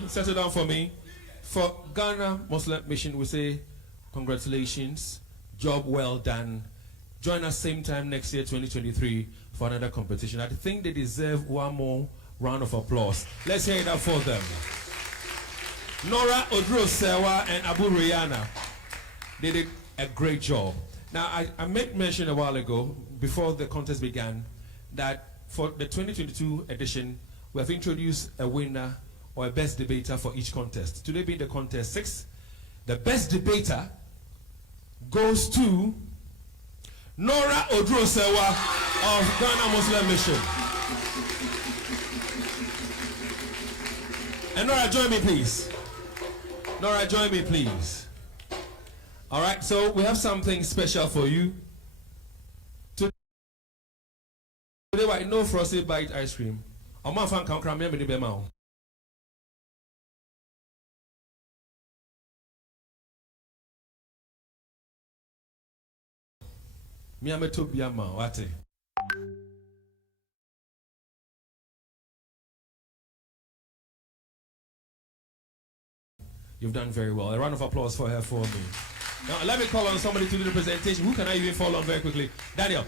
For Ghana Muslim Mission, we say congratulations, job well done. Join us same time next year, 2023, for another competition. I think they deserve one more round of applause. Let's hear it up for them. Nora Odro-Sewa and Abu Rihanna, they did a great job. Now, I made mention a while ago, before the contest began, that for the 2022 edition, we have introduced a winner or a best debater for each contest. Today being the contest 6, the best debater goes to Nora Odro-Sewa of Ghana Muslim Mission. And Nora, join me please. Nora, join me please. All right, so we have something special for you. Today, no frosted bite ice cream. I'm fan can cram me the bema. Me am to be a man, what? You've done very well. A round of applause for her for me. Now, let me call on somebody to do the presentation. Who can I even follow on very quickly? Daniel.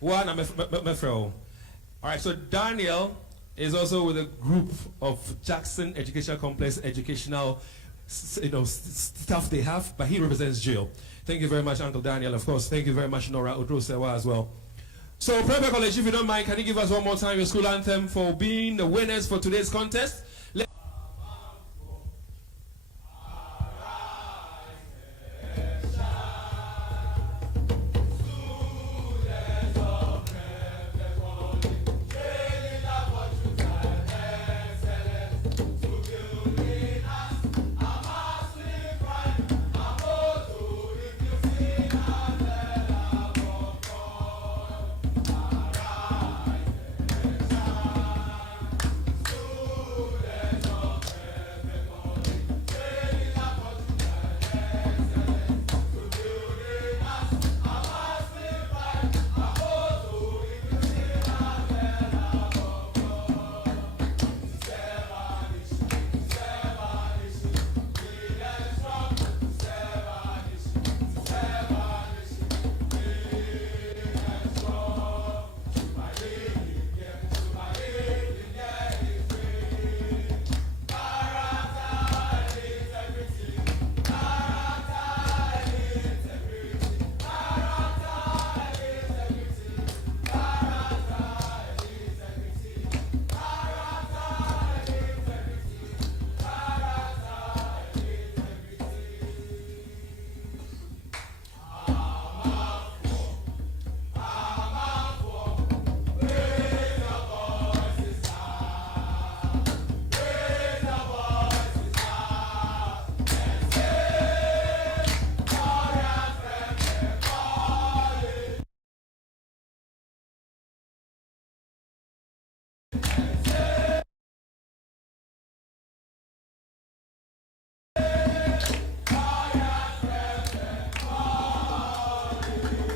One, I'm all right, so Daniel is also with a group of Jackson Educational Complex educational stuff they have, but he represents Jill. Thank you very much, Uncle Daniel. Of course, thank you very much, Nora Odrosewa as well. So, Prempeh College, if you don't mind, can you give us one more time your school anthem for being the winners for today's contest?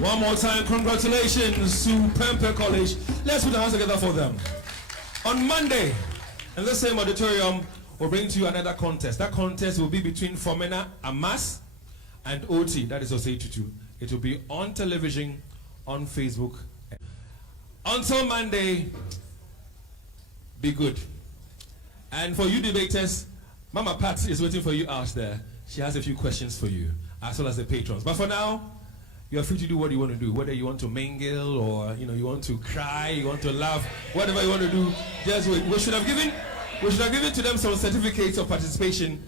One more time, congratulations to Prempeh College. Let's put our hands together for them. On Monday, in the same auditorium, we'll bring to you another contest. That contest will be between Fomena Amas and OT, that is Osei-Tutu. It will be on television, on Facebook. Until Monday, be good. And for you debaters, Mama Pat is waiting for you out there. She has a few questions for you, as well as the patrons. But for now, you're free to do what you want to do, whether you want to mingle or you want to cry, you want to laugh, whatever you want to do. Just wait. We should have given to them some certificates of participation,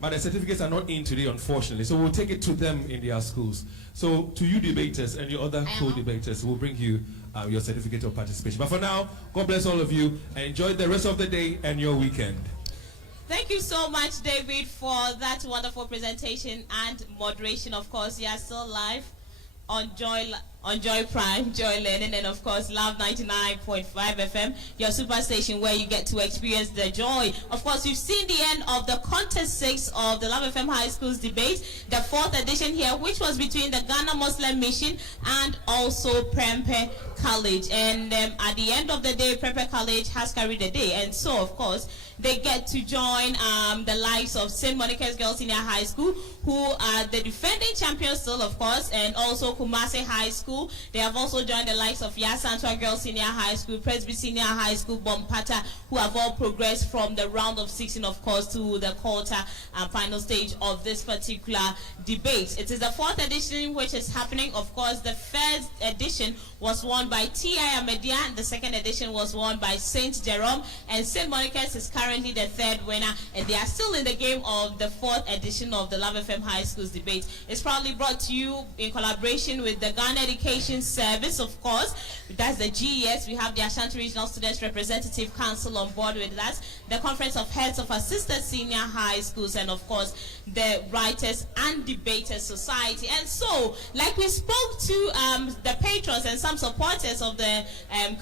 but the certificates are not in today, unfortunately. So we'll take it to them in their schools. So to you debaters and your other co-debaters, we'll bring you your certificate of participation. But for now, God bless all of you and enjoy the rest of the day and your weekend. Thank you so much, David, for that wonderful presentation and moderation. Of course, you are still live on Joy Prime, Joy Learning, and of course Love 99.5 FM, your super station where you get to experience the joy. Of course, you've seen the end of the contest 6 of the Love FM High Schools debate, the 4th edition here, which was between the Ghana Muslim Mission and also Prempeh College. And at the end of the day, Prempeh College has carried the day, and so of course they get to join the likes of St. Monica's Girls Senior High School, who are the defending champions still, of course, and also Kumasi High School. They have also joined the likes of Yasantua Girls Senior High School, Presby Senior High School, Bompata, who have all progressed from the round of 16, of course, to the quarter and final stage of this particular debate. It is the 4th edition which is happening. Of course, the first edition was won by T.I. Amedia, and the 2nd edition was won by St. Jerome, and St. Monica's is currently the 3rd winner, and they are still in the game of the 4th edition of the Love FM High Schools debate. It's proudly brought to you in collaboration with the Ghana Education Service, of course. That's the GES. We have the Ashanti Regional Students Representative Council on board with that, the Conference of Heads of Assisted Senior High Schools, and of course the Writers and Debaters Society. And so, like we spoke to the patrons and some supporters of the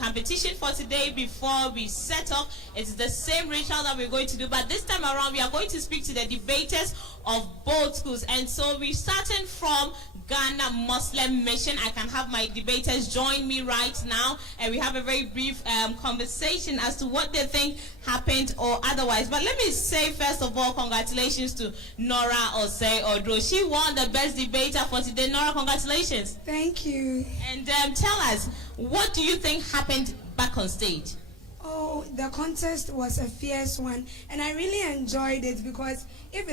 competition for today before we set off, it's the same ritual that we're going to do, but this time around we are going to speak to the debaters of both schools. And so we're starting from Ghana Muslim Mission. I can can have my debaters join me right now, and we have a very brief conversation as to what they think happened or otherwise. But let me say, first of all, congratulations to Nora Osei Odro. She won the best debater for today. Nora, congratulations. Thank you. And tell us, what do you think happened back on stage? Oh, the contest was a fierce one, and I really enjoyed it, because if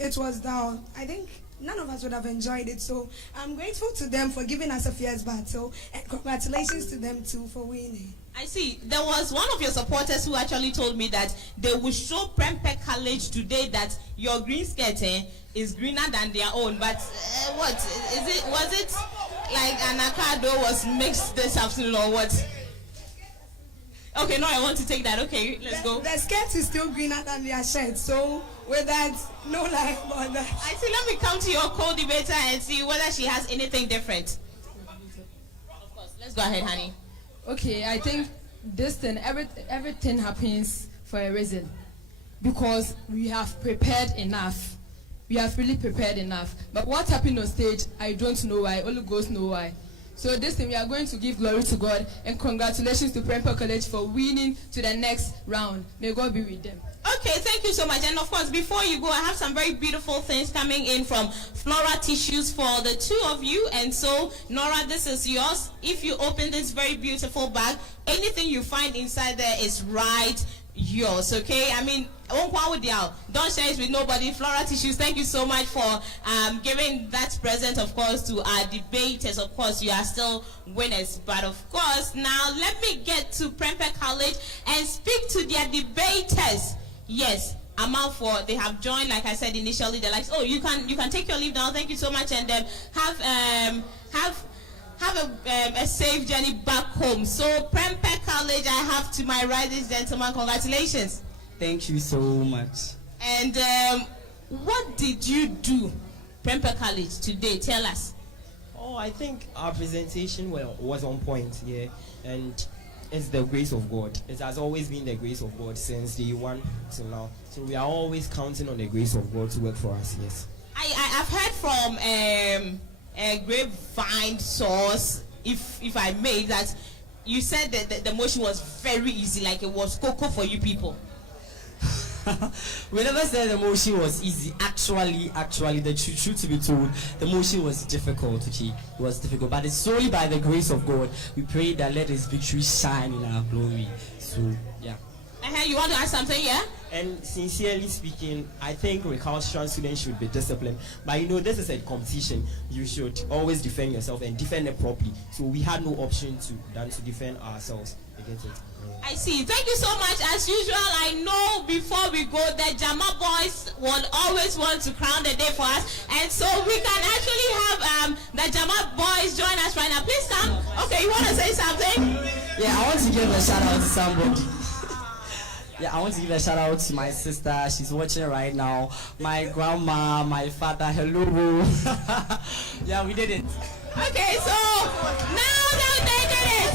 it was down, I think none of us would have enjoyed it. So I'm grateful to them for giving us a fierce battle, and congratulations to them too for winning. I see. There was one of your supporters who actually told me that they will show Prempeh College today that your green skirt is greener than their own. But what is it? Was it like an avocado was mixed this afternoon or what? Okay, no, I want to take that. Okay, let's go. The skirt is still greener than their shirt, so with that, no lie about that. I see. Let me come to your co-debater and see whether she has anything different. Of course, let's go ahead, honey. Okay, I think this thing, everything happens for a reason, because we have prepared enough. We have really prepared enough. But what happened on stage, I don't know why. Only God knows why. So this thing, we are going to give glory to God, and congratulations to Prempeh College for winning to the next round. May God be with them. Okay, thank you so much. And of course, before you go, I have some very beautiful things coming in from Flora Tissues for the two of you. And so, Nora, this is yours. If you open this very beautiful bag, anything you find inside there is right yours, okay? I mean, don't share it with nobody. Flora Tissues, thank you so much for giving that present, of course, to our debaters. Of course, you are still winners, but of course, now let me get to Prempeh College and speak to their debaters. Yes, I'm out for, they have joined, like I said initially. They're like, oh, you can take your leave now. Thank you so much, and have a safe journey back home. So Prempeh College, I have to my right, this gentleman, congratulations. Thank you so much. And what did you do, Prempeh College, today? Tell us. Oh, I think our presentation was on point, yeah, and it's the grace of God. It has always been the grace of God since day one till now. So we are always counting on the grace of God to work for us, yes. I've heard from a grapevine source, if I may, that you said that the motion was very easy, like it was cocoa for you people. We never said the motion was easy. Actually, the truth to be told, the motion was difficult. Okay, it was difficult, but it's solely by the grace of God. We pray that let His victory shine in our glory. So, yeah. You want to ask something, yeah? And sincerely speaking, I think recalcitrant students should be disciplined. But you know, this is a competition. You should always defend yourself and defend it properly. So we had no option than to defend ourselves against it. I see. Thank you so much. As usual, I know before we go, the Jama boys would always want to crown the day for us, and so we can actually have the Jama boys join us right now. Please come. Okay, you want to say something? Yeah, I want to give a shout out to somebody. Yeah, I want to give a shout out to my sister. She's watching right now. My grandma, my father. Hello. Yeah, we did it. Okay, so now that they did it.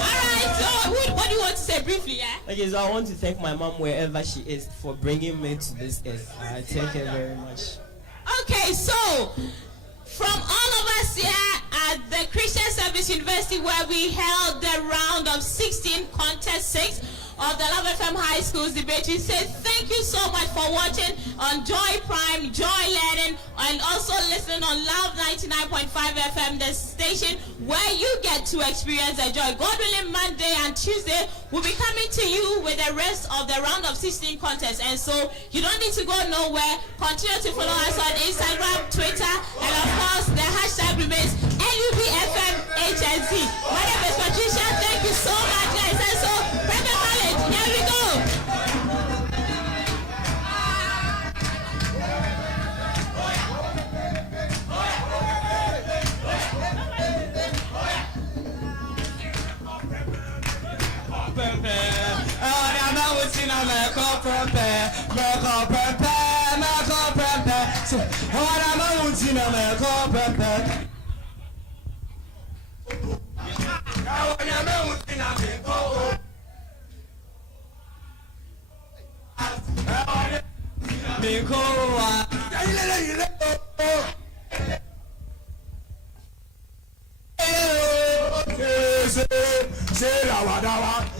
Alright, so what do you want to say briefly, yeah? Okay, so I want to thank my mom wherever she is for bringing me to this earth. I thank her very much. Okay, so from all of us here at the Christian Service University, where we held the round of 16 contest 6 of the Love FM High School's debate, we say thank you so much for watching on Joy Prime, Joy Learning, and also listening on Love 99.5 FM, the station where you get to experience the joy. God willing, Monday and Tuesday we'll be coming to you with the rest of the round of 16 contests, and so you don't need to go nowhere. Continue to follow us on Instagram, Twitter, and of course the hashtag remains LUBFMHSD. My name is Patricia. Thank you so much, guys. And so Prempeh College, here we go. say, say, dawa, dawa.